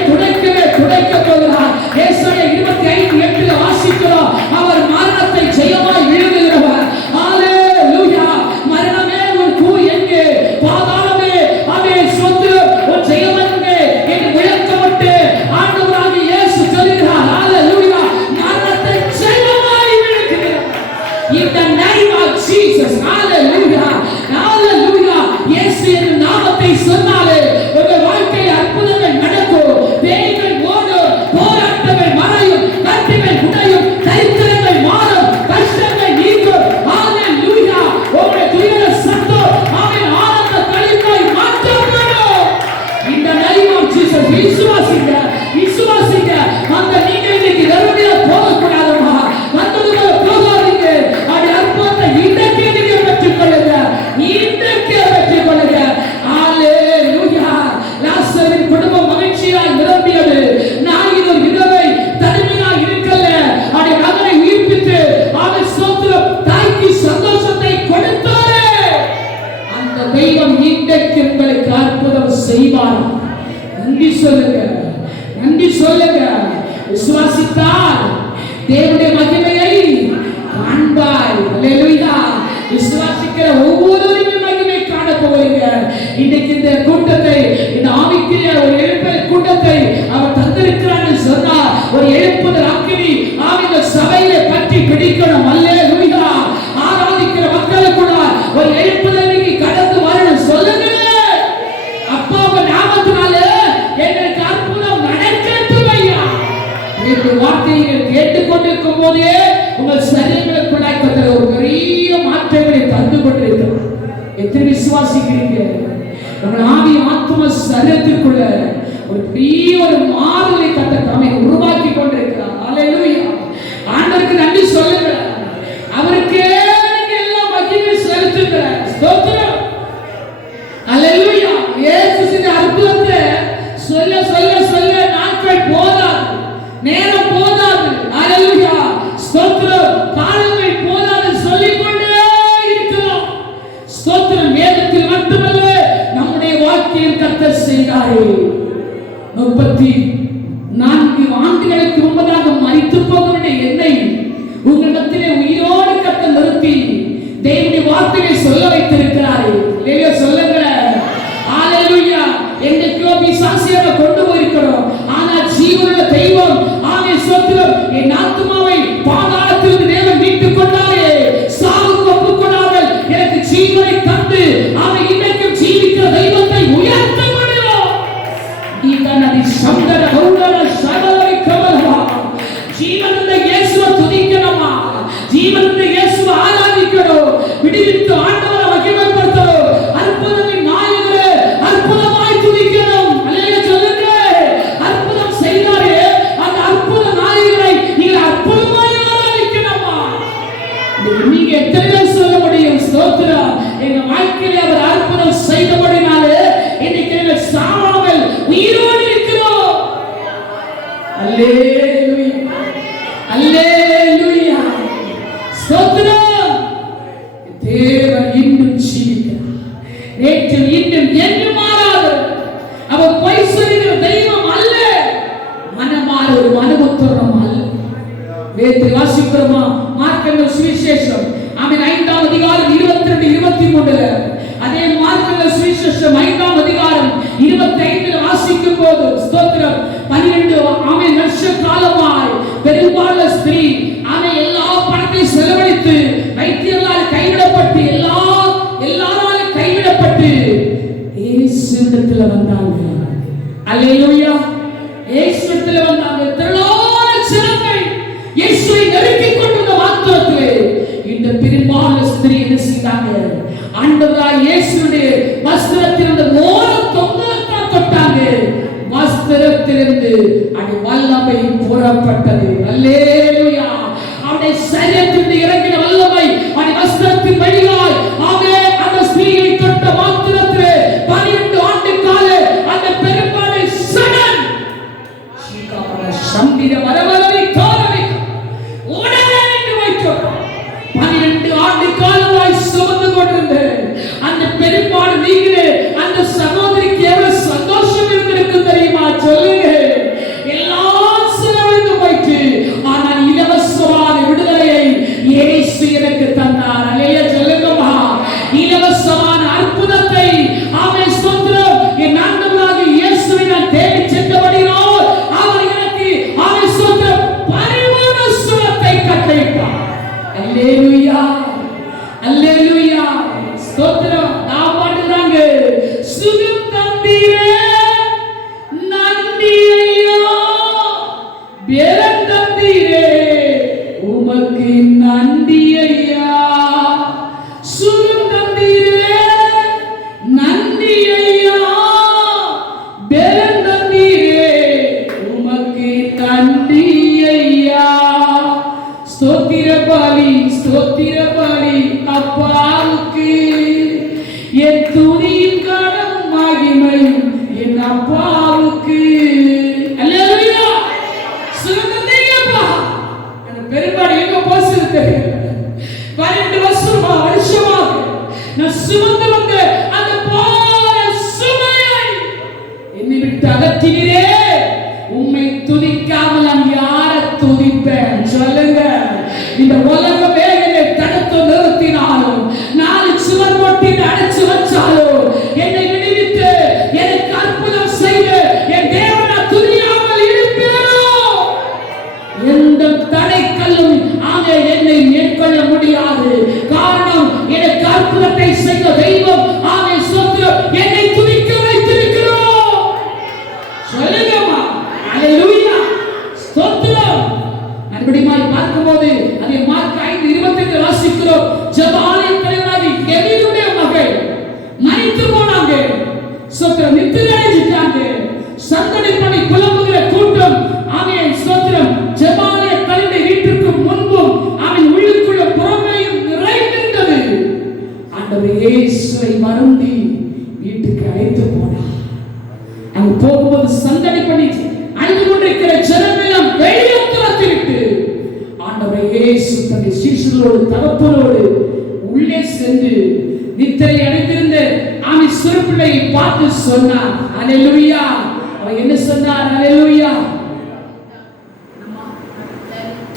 துடைக்க போகிறார். ஏசாயா 25:8 வாசிக்கிறோம், அவர் மரணத்தை ஜெயமாய் விழுங்குகிறவர். அல்லேலூயா. மரணமே உன் கூ எங்கே? பாதாளமே அவே சொத்து உன் ஜெயம் எங்கே என்று விளக்கப்பட்டு ஆண்டவராகிய இயேசு சொல்கிறார். அல்லேலூயா. மரணத்தை ஜெயமாய் விழுங்குகிறவர். In the name of Jesus. Hallelujah. Hallelujah. இயேசு என்ற நாமத்தை சொன்னாலே உங்கள் வாழ்க்கையில் அற்புதங்கள் நடக்கும். பேய்கள் ஓடும், போராட்டங்கள் மறையும், கட்டுகள் உடையும், தரித்திரங்கள் மாறும், கஷ்டங்கள் நீங்கும். Hallelujah. உங்களுடைய துயர சத்தம் ஆமென் ஆனந்த களிப்பாய் மாற்றப்படும். In the name of Jesus. விசுவாசிங்க, விசுவாசிங்க. அந்த நீங்க இன்னைக்கு வெறுமையா போகக்கூடாதுமா. வந்ததுல போகாதீங்க. அது அற்புதத்தை இன்றைக்கே நீங்க பெற்றுக்கொள்ளுங்க. இன்றைக்கே பெற்றுக்கொள்ளுங்க. அல்லேலூயா. லாசரின் குடும்பம் மகிழ்ச்சியாய் நிரம்பியது. நாயின் ஒரு விதவை தனிமையாய் இருக்கல்ல, அவருடைய மகனை உயிர்ப்பித்து அவன் ஸ்தோத்திரம் தாய்க்கு சந்தோஷத்தை கொடுத்தாரே, அந்த தெய்வம் இன்றைக்கு உங்களுக்கு அற்புதம் செய்வார். நன்றி சொல்லுங்க, நன்றி சொல்லுங்க. விசுவாசித்தால் தேவனுடைய மகிமையை காண்பாய். அல்லேலூயா. விசுவாசிக்கிற ஒவ்வொருவரையும் மகிமை காண போகிறீங்க. இன்னைக்கு இந்த கூட்டத்தை, இந்த ஆவிக்குரிய ஒரு எழுப்புதல் கூட்டத்தை அவர் தந்திருக்கிறான்னு சொன்னா, ஒரு எழுப்புதல் அக்கினி இந்த சபையிலே பற்றி பிடிக்கணும். அல்லேலூயா. ஆராதிக்கிற மக்களுக்குள்ள ஒரு எழுப்புதல் நீங்க கடந்து வரணும். சொல்லுங்க, அப்பா உங்க நாமத்தினால எங்களுக்கு அற்புதம் நடக்கட்டும் ஐயா. இந்த வார்த்தையை கேட்டுக்கொண்டிருக்கும் போதே உங்கள் சரீரங்களுக்குள்ளாய் கர்த்தர் ஒரு பெரிய மாற்றங்களை தந்து கொண்டிருக்கிறார். எத்தனை விசுவாசிக்கிறீங்க? உங்கள் ஆவி ஆத்ம சரீரத்திற்குள்ள ஒரு பெரிய ஒரு மாறுதலை கர்த்தர் தாமே உருவாக்கி கொண்டிருக்கிறார். அல்லேலூயா. ஆண்டவருக்கு நன்றி சொல்லுங்க. அவருக்கே நீங்க எல்லாம் மகிமை செலுத்துங்க. ஸ்தோத்திரம். அல்லேலூயா. இயேசுவின் அற்புதத்தை சொல்ல சொல்ல சொல்ல நாட்கள் போதாது, நேரம் போதாது. அல்லேலூயா. ஸ்தோத்திரம். காலங்கள் போதாது, சொல்லிக்கொண்டே இருக்கிறோம். ஸ்தோத்திரம். வேதத்தில் மட்டுமல்ல, நம்முடைய வாழ்க்கையில் கர்த்தர் செய்தாரே. 34 ஆண்டுகளுக்கு முன்பதாக மரித்து போகிற என்னை உங்களிடத்திலே உயிரோடு கர்த்தர் நிறுத்தி தேவனுடைய வார்த்தையை சொல்ல வைத்திருக்கிறாரே. இல்லையா? சொல்லுங்க. அல்லேலூயா. என்னைக்கோ பிசாசியாக கொண்டு போயிருக்கிறோம், ஆனா ஜீவனுள்ள தெய்வம் ஆமென் ஸ்தோத்திரம் என் ஆத்துமாவை பாதாளத்திலிருந்து தேவன் மீட்டுக் கொண்டாரே. சாவுக்கு ஒப்புக்கொடாமல் எனக்கு ஜீவனை தந்து ஆமென் இன்னைக்கும் ஜீவிக்கிற தெய்வத்தை உயர்த்த முடியும். நீதானதி சந்தர கௌரவ சகலரை கமலா. ஜீவனுள்ள இயேசுவை துதிக்கணுமா? ஜீவனுள்ள இயேசுவை ஆராதிக்கணும். விடுவித்து ஆண்டவரை மகிமைப்படுத்தணும். அற்புதத்தின் நாயகரே அற்புதமாய் துதிக்கணும். அல்லேலூயா சொல்லுங்க. அற்புதம் செய்தாரே, அந்த அற்புத நாயகரை நீங்க அற்புதமாய் ஆராதிக்கணுமா? நீங்க எத்தனை பேர் சொல்ல முடியும்? ஸ்தோத்திரம். எங்க வாழ்க்கையில் அவர் அற்புதம் செய்தபடினாலே இன்னைக்கு நாங்கள் சாவாமல் உயிரோடு இருக்கிறோம். அல்லேலூயா. அல்லேலூயா. ஸ்தோத்திரம். தேவன் இன்னும் ஜீவிக்கிறார். நேற்று இன்னும் என்றும் மாறாது. அவர் பொய் சொல்லுகிற தெய்வம் அல்ல, மனமாற ஒரு மனமுத்திரம் அல்ல. வேதத்தில் வாசிக்கிறோமா? மார்க்கங்கள் சுவிசேஷம் ஆமென் 5ஆம் அதிகாரம் 22 23 அதே மார்க்கங்கள் சுவிசேஷம் 5ஆம் அதிகாரம் 25 வாசிக்கும் போது ஸ்தோத்திரம் 12 ஆமென் வருஷ காலமாய் பெரும்பாலான ஸ்திரீ ஆமென் எல்லா பணத்தையும் செலவழித்து வைத்தியர்களால் கைவிடப்பட்டு எல்லாராலும் கைவிடப்பட்டு இயேசுவிடத்தில் வந்தாங்க. அல்லேலூயா. ஸ்திரீ என்ன செய்தாங்க? ஆண்டவராகிய இயேசுவுடைய வஸ்திரத்திலிருந்து ஓரம் தொங்கத்தான் தொட்டாங்க. வஸ்திரத்திலிருந்து அது வல்லமை புறப்பட்டது. அல்லேலூயா. அவருடைய சரீரத்திலிருந்து இறங்கின வல்லமை அது வஸ்திரத்தின் வழியாய் அந்த ஸ்திரீயை தொட்ட மாத்திரத்திலே 12 ஆண்டு கால அந்த பெரும்பாடு சடன் சந்திர வரவரை தோரவை உடனே நின்று வைத்தோம். 12 ஆண்டு காலமாய் சுமந்து கொண்டிருந்த அந்த பெரும்பாடு நீங்கிற அந்த சகோதரிக்கு எவ்வளவு சந்தோஷம் இருந்திருக்கும் தெரியுமா? சொல்லுங்க. எல்லாம் சிலவழிந்து போயிட்டு, ஆனால் இலவசமான விடுதலையை இயேசு எனக்கு தந்தார். அல்லேலூயா. சொல்லுங்கம்மா. இலவசமான அற்புதத்தை ஆமென் ஸ்தோத்திரம். என் ஆண்டவராகிய இயேசுவை நான் தேடி சென்றபடியால் அவர் எனக்கு ஆமென் ஸ்தோத்திரம் பரிபூர்ண சுகத்தை கட்டளையிட்டார். அல்லேலூயா. அல்லேலூயா. ஸ்தோத்திரம். நாம் பாடுறாங்க. சுகம் தந்தீரே நன்றி ஐயா, பேரம் தந்தீரே உமக்கு நன்றி ஐயா. சுகம் தந்தீரே நன்றி ஐயா, பேரம் தந்தீரே உமக்கு நன்றி ஐயா. ஸ்தோத்திர பலி அப்பாவுக்கு என் துதியும் கனம் மகிமை என் அப்பாவுக்கு. அல்லேலூயா. சுகந்தீங்கப்பா. அந்த பெரும்பாடு எங்க போச்சு தெரியல. 12 வருஷமாக நான் சுமந்து வந்த அந்த பார சுமையை என்னை விட்டு அகற்றினீரே. உம்மை துதிக்காமல் நான் யாரை துதிப்பேன்? சொல்லுங்க. இந்த உலகமே என்னை தடுத்து நிறுத்தினாலும், 4 சுவர் போட்டு அடைச்சு வச்சாலும், என்னை விடுவித்து எனக்கு அற்புதம் செய்து என் தேவனை துதியாமல் இருப்பேனோ? எந்த தடைக்கல்லும் என்னை மேற்கொள்ள முடியாது. காரணம், எனக்கு அற்புதத்தை செய்த தெய்வம் ஸ்தோத்திரம் என்னை துதிக்க வைத்திருக்கிறோம். சொல்லுங்கம்மா. அல்லேலூயா. ஸ்தோத்திரம். மறுபடியும் பார்க்கும்போது அதே மார்க் 5:25 வாசிக்கிறோம். ஜெபாலய தலைவராகி எலியுடைய மகள் மரித்து போனாங்க. ஸ்தோத்திரம். நித்திரை அடைஞ்சிட்டாங்க. சந்தடி பண்ணி புலம்புகிற கூட்டம் ஆமென் ஸ்தோத்திரம் ஜெபாலய தலைவருடைய வீட்டிற்கு முன்பும் ஆமென் உள்ளுக்குள்ள புறமேயும் நிறைந்திருந்தது. ஆண்டவர் இயேசுவை மறந்து வீட்டுக்கு அழைத்து போனார். அங்கு போகும்போது சந்தடி பண்ணி அழுது கொண்டிருக்கிற ஜனமெல்லாம் வெளியே துரத்திவிட்டு ஆண்டவர் இயேசு தன்னுடைய சீஷர்களோடு தகப்பனோடு உள்ளே சென்று நித்திரை அடைந்திருந்த ஆமென் சிறுபிள்ளையை பார்த்து சொன்னார். அல்லேலூயா. அவர் என்ன சொன்னார்? அல்லேலூயா.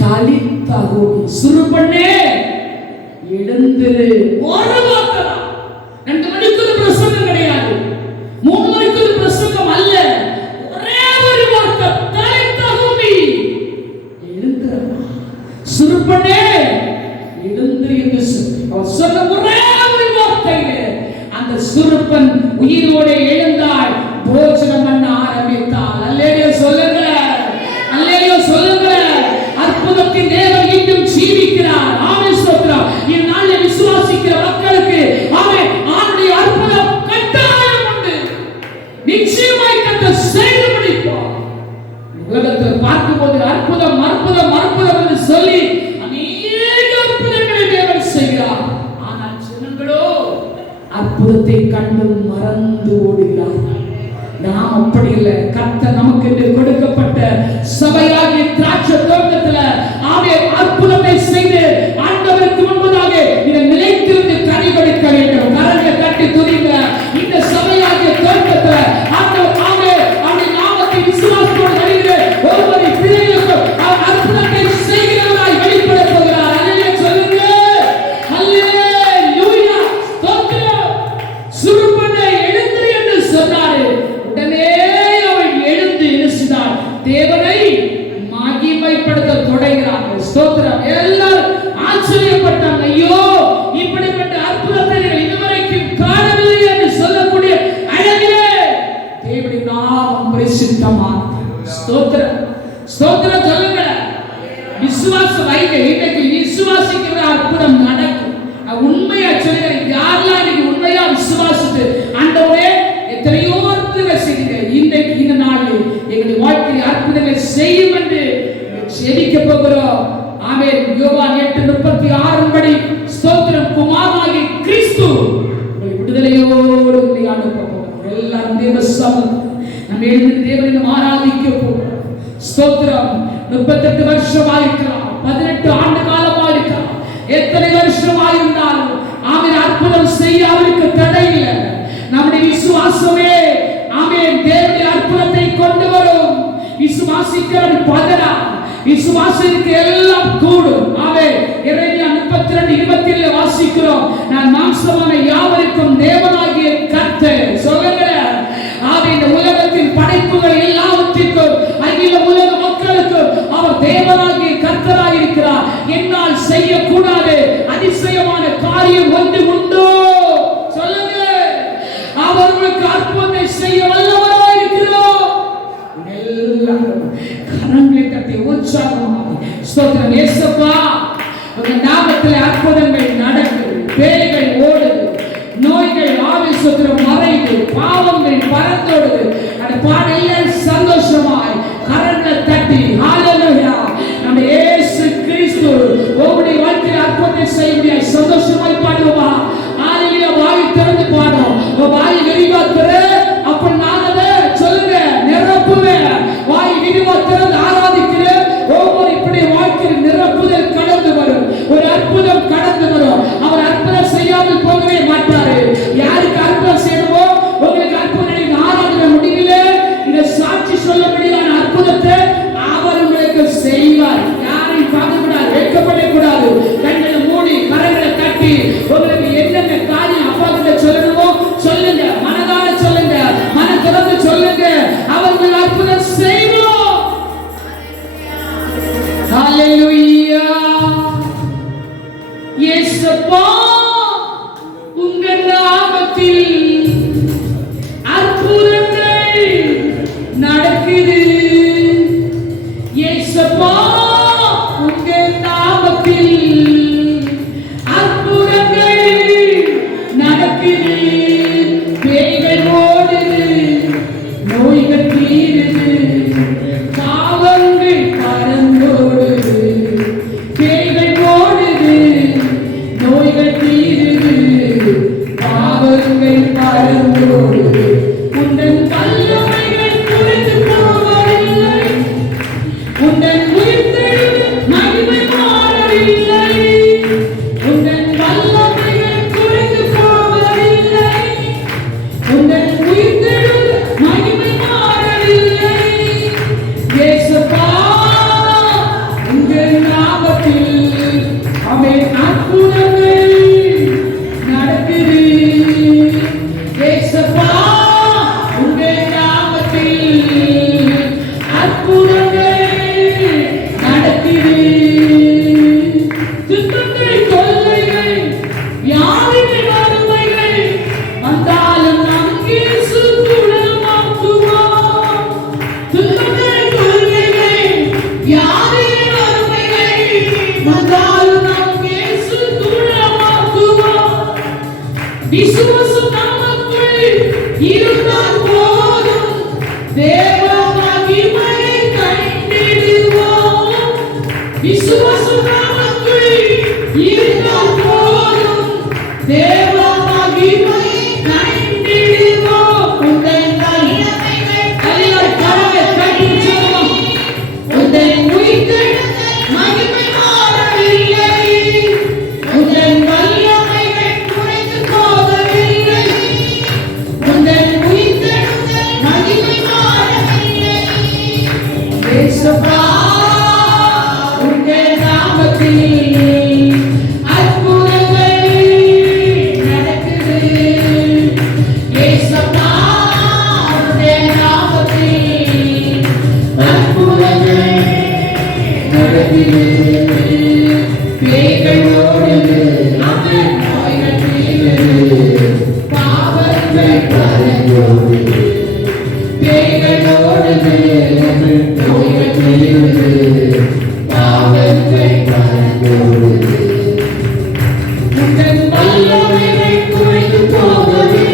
தலித்தகு சிறுபண்ணே எழுந்திரு. ஒரு வார்த்தை. 2 மணிக்கு பிரசங்கம் கிடையாது, 3 மணிக்கு பிரசங்கம் அல்ல. ஒரே ஒரு வார்த்தை. தலித்தகு எழுந்திரு. சிறுபண்ணே எழுந்திரு என்று அவர் சொன்ன ஒரே ஒரு வார்த்தையிலே அந்த சிறுபன் உயிரோடு எழுந்தாள். போஜனம் பண்ண ஆரம்பித்தாள். அல்லேலூயா. சொல்லுங்க. அல்லேலூயா. சொல்லுங்க. அற்புதத்தின் தேவன் இன்னும் ஜீவிக்கிறார். ஆமென் ஸ்தோத்திரம். இந்நாளிலே விசுவாசிக்கிற மக்களுக்கு ஆமென் ஆண்டுடைய அற்புதம் கட்டாயம் உண்டு. நிச்சயமாய் கர்த்தர் செய்து முடிப்பார். உலகத்தில் பார்க்கும்போது அற்புதம் அற்புதம் அற்புதம் என்று சொல்லி அநேக அற்புதங்களை தேவன் செய்கிறார். ஆனால் ஜனங்களோ அற்புதத்தை கண்டு மறந்து ஓடுகிறார்கள். நாம் அப்படி இல்லை. கர்த்தர் நமக்கு கொடுக்கப்பட்ட சபையாகிய திராட்சை தோட்டத்தில் ஆமென் அற்புதத்தை செய்து ஆண்டவருக்கு முன்பதாக இதை நிலைத்திருந்து கனி கொடுக்க வேண்டும். கரங்களை தட்டி துதிங்க. இந்த சபையாகிய தோட்டத்தில் ஆண்டவர் ஆமென் அவருடைய நாமத்தை விசுவாசத்தோடு வருகிற ஒவ்வொரு பிள்ளைகளுக்கும் அவர் அற்புதத்தை செய்கிறவராய் வெளிப்பட போகிறார். அல்லேலூயா. சொல்லுங்க. அல்லேலூயா. ஸ்தோத்திரம். சிறுபண்ணே எழுந்திரு என்று சொன்னார். உடனே அவள் எழுந்து நிற்கிறாள். தேவனை மகிமைப்படுத்த தொடங்கினார்கள். ஸ்தோத்திரம். எல்லாரும் ஆச்சரியப்பட்டாங்க. ஐயோ, இப்படிப்பட்ட அற்புதத்தை இதுவரைக்கும் காணவில்லை என்று சொல்லக்கூடிய அழகிலே தேவனுடைய நாமம் பரிசுத்தமானது. ஸ்தோத்திரம். ஸ்தோத்திரம். சொல்லுங்க. விசுவாசம் வைங்க. இன்னைக்கு விசுவாசிக்கிற அற்புதம் நடக்கும். உண்மை விசுவாசித்து ஆண்டவரே எத்தனையோ அற்புதங்கள் செய்தீங்க, இன்றைக்கு இந்த நாளில் எங்களுடைய வாழ்க்கையில் அற்புதங்களை செய்யும் என்று செபிக்க போகிறோம். ஆமென். யோவான் 8:36 படி ஸ்தோத்திரம், குமாரனாகிய கிறிஸ்து விடுதலையோடு அனுப்ப போகிறோம். எல்லாரும் தேவ சமூகத்தில் நம்ம எழுந்து தேவனை ஆராதிக்க போகிறோம். ஸ்தோத்திரம். 38 வருஷமாக இருக்கலாம், 18 ஆண்டு காலமாக இருக்கலாம், எத்தனை வருஷமாக இருந்தாலும் ஆமென் அற்புதம் செய்ய அவருக்கு தடை இல்லை. நம்முடைய விசுவாசமே ஆமென் தேவனுடைய அற்புதத்தை கொண்டு வரும். விசுவாசிக்கிறவன் பதறா, விசுவாசத்துக்கு எல்லாம் கூடும். ஆமென். எரேமியா 32:27 வாசிக்கிறோம், நான் மாம்சமான யாவருக்கும் தேவனாகிய கர்த்தர். சொல்லுங்க. ஆமென். இந்த உலகத்தின் படைப்புகள் எல்லாவற்றிற்கும் அகில உலக மக்களுக்கு அவர் தேவனாகிய கர்த்தராய் இருக்கிறார். என்னால் செய்யக்கூடாது அதிசயமான காரியம் ஒன்று உண்டோ? சொல்லுங்க. அவர்களுக்கு அற்புதத்தை செய்ய வல்லவராய் இருக்கிறார். எல்லாரும் கரங்களை தட்டி உற்சாகமாக ஸ்தோத்திரம். இயேசுப்பா, உங்க நாமத்தில் அற்புதங்கள் நடக்குது, பேய்கள் ஓடுது, நோய்கள் ஆவி சுத்திரம் மறைந்து, பாவங்கள் பறந்தோடுது. அந்த பாடல்கள் சந்தோஷமாய் கரங்களை தட்டி ஹalleluya, நம்ம இயேசு கிறிஸ்து உங்களுடைய வாழ்க்கையில் அற்புதத்தை செய்ய முடியாது. சந்தோஷமாய் பாடுவோமா? ஹalleluya. வாய் திறந்து பாடுவோம். வாய் விரிவா திற, அப்ப நான் அதை சொல்லுங்க நிரப்புவேன். வாய் விரிவா திறந்து ஆராதிக்கிறேன். ஒவ்வொரு இப்படி வாழ்க்கையில் நிரப்புதல் கடந்து வரும், ஒரு அற்புதம் கடந்து வரும். அவர் அற்புதம் செய்யாமல் போகவே மாட்டாரு. யாருக்கு அற்புதம் செய்யணுமோ உங்களுக்கு அற்புதம் ஆராதனை முடியல, இந்த சாட்சி சொல்லபடியான அற்புதத்தை அவர் உங்களுக்கு செய்வார். யாரையும் பார்க்கக்கூடாது, வெட்கப்படக்கூடாது. கண்களை மூடி கரங்களை தட்டி உங்களுக்கு என்னென்ன காரியம் அப்பா கிட்ட சொல்லணுமோ சொல்லுங்க, மனதார சொல்லுங்க, மன திறந்து சொல்லுங்க. அவர்கள் அற்புதம் செய்வோம். ஹalleluya. இயேசுப்பா, உங்க நாமத்தில் அற்புதங்கள் நடக்குது. இயேசுப்பா, உங்க நாமத்தில் அற்புதங்கள் நடக்குது. பேய்கள் ஓடுது, நோய்கள் தீருது, பாவங்கள் பறந்தோடுது. பேய்கள் ஓடுது, நோய்கள் தீருது, பாவங்கள் பறந்தோடுது. உந்தன் வல்லமைகள் குறைந்து போவதில்லை, உந்தன் உயிர்த்தெழுந்து மகிமை மாறவில்லை. உந்தன் வல்லமைகள் குறைந்து போவதில்லை, உந்தன் உயிர்த்தெழுந்து மகிமை மாறவில்லை. இயேசுப்பா, உங்க நாமத்தில் ஆமென் அற்புதங்கள் நடக்குது. இயேசுப்பா, உங்க நாமத்தில் அற்புதங்கள் நடக்குது. துன்பங்கள், தொல்லைகள், வியாதிகள், வறுமைகள் வந்தாலும் நம் இயேசு குணமாக்குவார். துன்பங்கள், தொல்லைகள், வியாதிகள், வறுமைகள் வந்தாலும் நம் இயேசு குணமாக்குவார். விசுவாசம் நமக்குள் இருந்தால் போதும், தேவ மகிமையை கண்டிடுவோம். விசுவாசம் நமக்குள் இருந்தால் போதும், தேவ மகிமையை கண்டிடுவோம். உந்தன் வல்லமைகள் கரங்களை தட்டி சொல்லுவோம். உந்தன் உயிர்த்தெழுந்த மகிமை மாறவில்லை, உந்தன் வல்லமைகள் குறைந்து போகவில்லை, உந்தன் உயிர்த்தெழுந்த மகிமை மாறவில்லை. இயேசுப்பா, உங்க நாமத்தில் அற்புதங்கள் நடக்குது. இயேசுப்பா, உங்க நாமத்தில் அற்புதங்கள் நடக்குது. பேய்கள் ஓடுது, நோய்கள் தீருது, பாவங்கள் பறந்தோடுது. பேய்கள் ஓடுது, நோய்கள் தீருது, பாவங்கள் பறந்தோடுது. உந்தன் வல்லமைகள் குறைந்து போவதில்லை,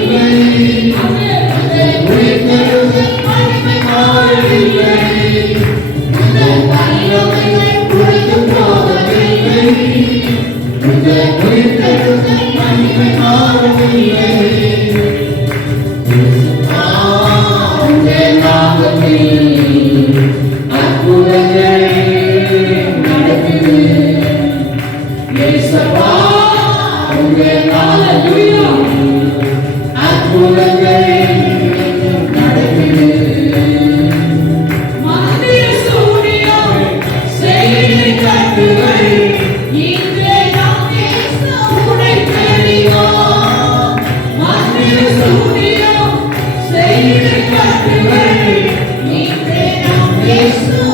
Hallelujah.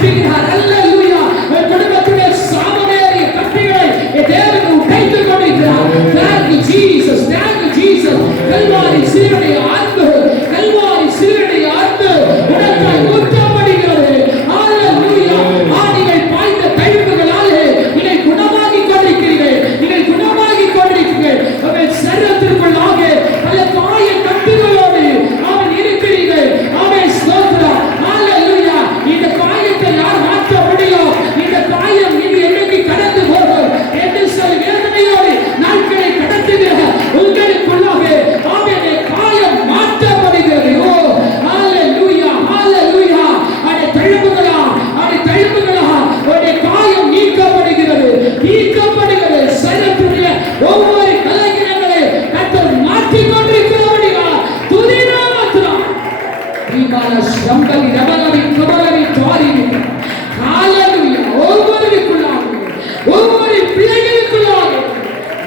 மாற்றுகிறார். அல்லேலூயா. குடும்பத்திலே சாபமேறிய கட்டுகளை தேவன் உடைத்துக் கொண்டிருக்கிறார். Thank you Jesus, thank you Jesus. Kalvari சிலுவையுடைய அன்பு, கல்வாரி சிலுவையுடைய அன்பு உனக்காய் ஊற்றப்படுகிறது. அல்லேலூயா. ஆணிகள் பாய்ந்த தழும்புகளாலே இதை குணமாகி கொண்டிருக்கிறீர்கள், இதை குணமாகி கொண்டிருக்கிறீர்கள். அவன் சரீரத்திற்குள்ளாக பல காய கட்டுகளோடு அவன் இருக்கிறீர்கள். அவன் ஸ்தோத்திரம். அல்லேலூயா. இந்த காயத்தை யார் மாற்ற முடியும்? இந்த காயம் இது என்னைக்கு கடந்து போகும் என்று சொல்லி வேதனையோடு நாட்களை கடத்துகிற உங்களுக்குள்ளாக அவன் காயம் மாற்றப்படுகிறது. ஓ அல்லேலூயா, அல்லேலூயா. அடே தழும்புகளா, அடே தழும்புகளா, அடே காயம் நீக்கப்படுகிறது, நீக்கப்படுகிறது. சரீரத்துடைய ஒவ்வொரு கலங்கினங்களை கர்த்தர் மாற்றிக் கொண்டிருக்கிறபடியா துதினா மாத்திரம் தீபால சம்பவி ரபலவி கபலவி துவாரினி. ஹalleluya. ஒவ்வொருவருக்குள்ளாக, ஒவ்வொரு பிள்ளைகளுக்குள்ளாக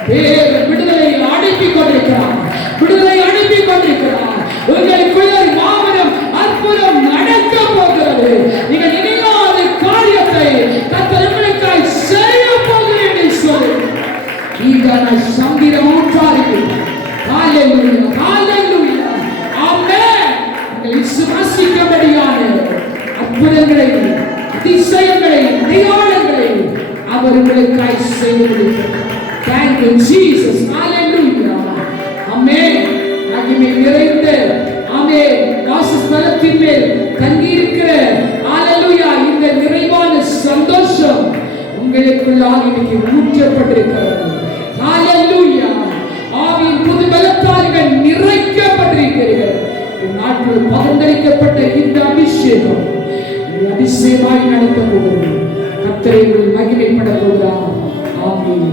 தேவன் விடுதலை அனுப்பிக் கொண்டிருக்கிறார், விடுதலை அனுப்பிக் கொண்டிருக்கிறார். உங்களுக்குள்ள மாபெரும் அற்புதம் நடக்க போகிறது. நீங்கள் நினைக்காத காரியத்தை கர்த்தர் உங்களுக்காய் செய்ய போகிறேன் என்று சொல்லி ஈகான சம்பீரம் ஊற்றார்கள். ஹalleluya, ஹalleluya. ஆமென். உங்களை விசுவாசிக்கும்படியான அற்புதங்களை, அதிசயங்களை, அடையாளங்களை அவர் உங்களுக்காய் செய்து முடிக்கிறார். Thank you Jesus. Hallelujah. Amen. மகிமை நிறைந்த ஆமென் வாசஸ்தலத்தின் மேல் தங்கி இருக்கிற ஹalleluya இந்த நிறைவான சந்தோஷம் உங்களுக்குள்ளாக இன்னைக்கு ஊற்றப்பட்டிருக்கிறது. ஹalleluya. ஆவியின் புது பலத்தால் நிறைக்கப்பட்டிருக்கிறீர்கள். நாட்கள் பகிர்ந்தளிக்கப்பட்ட இந்த அபிஷேகம் அதிசயமாய் நடக்க போகிறது. கர்த்தரை மகிமைப்பட போகிறார். ஆமென்.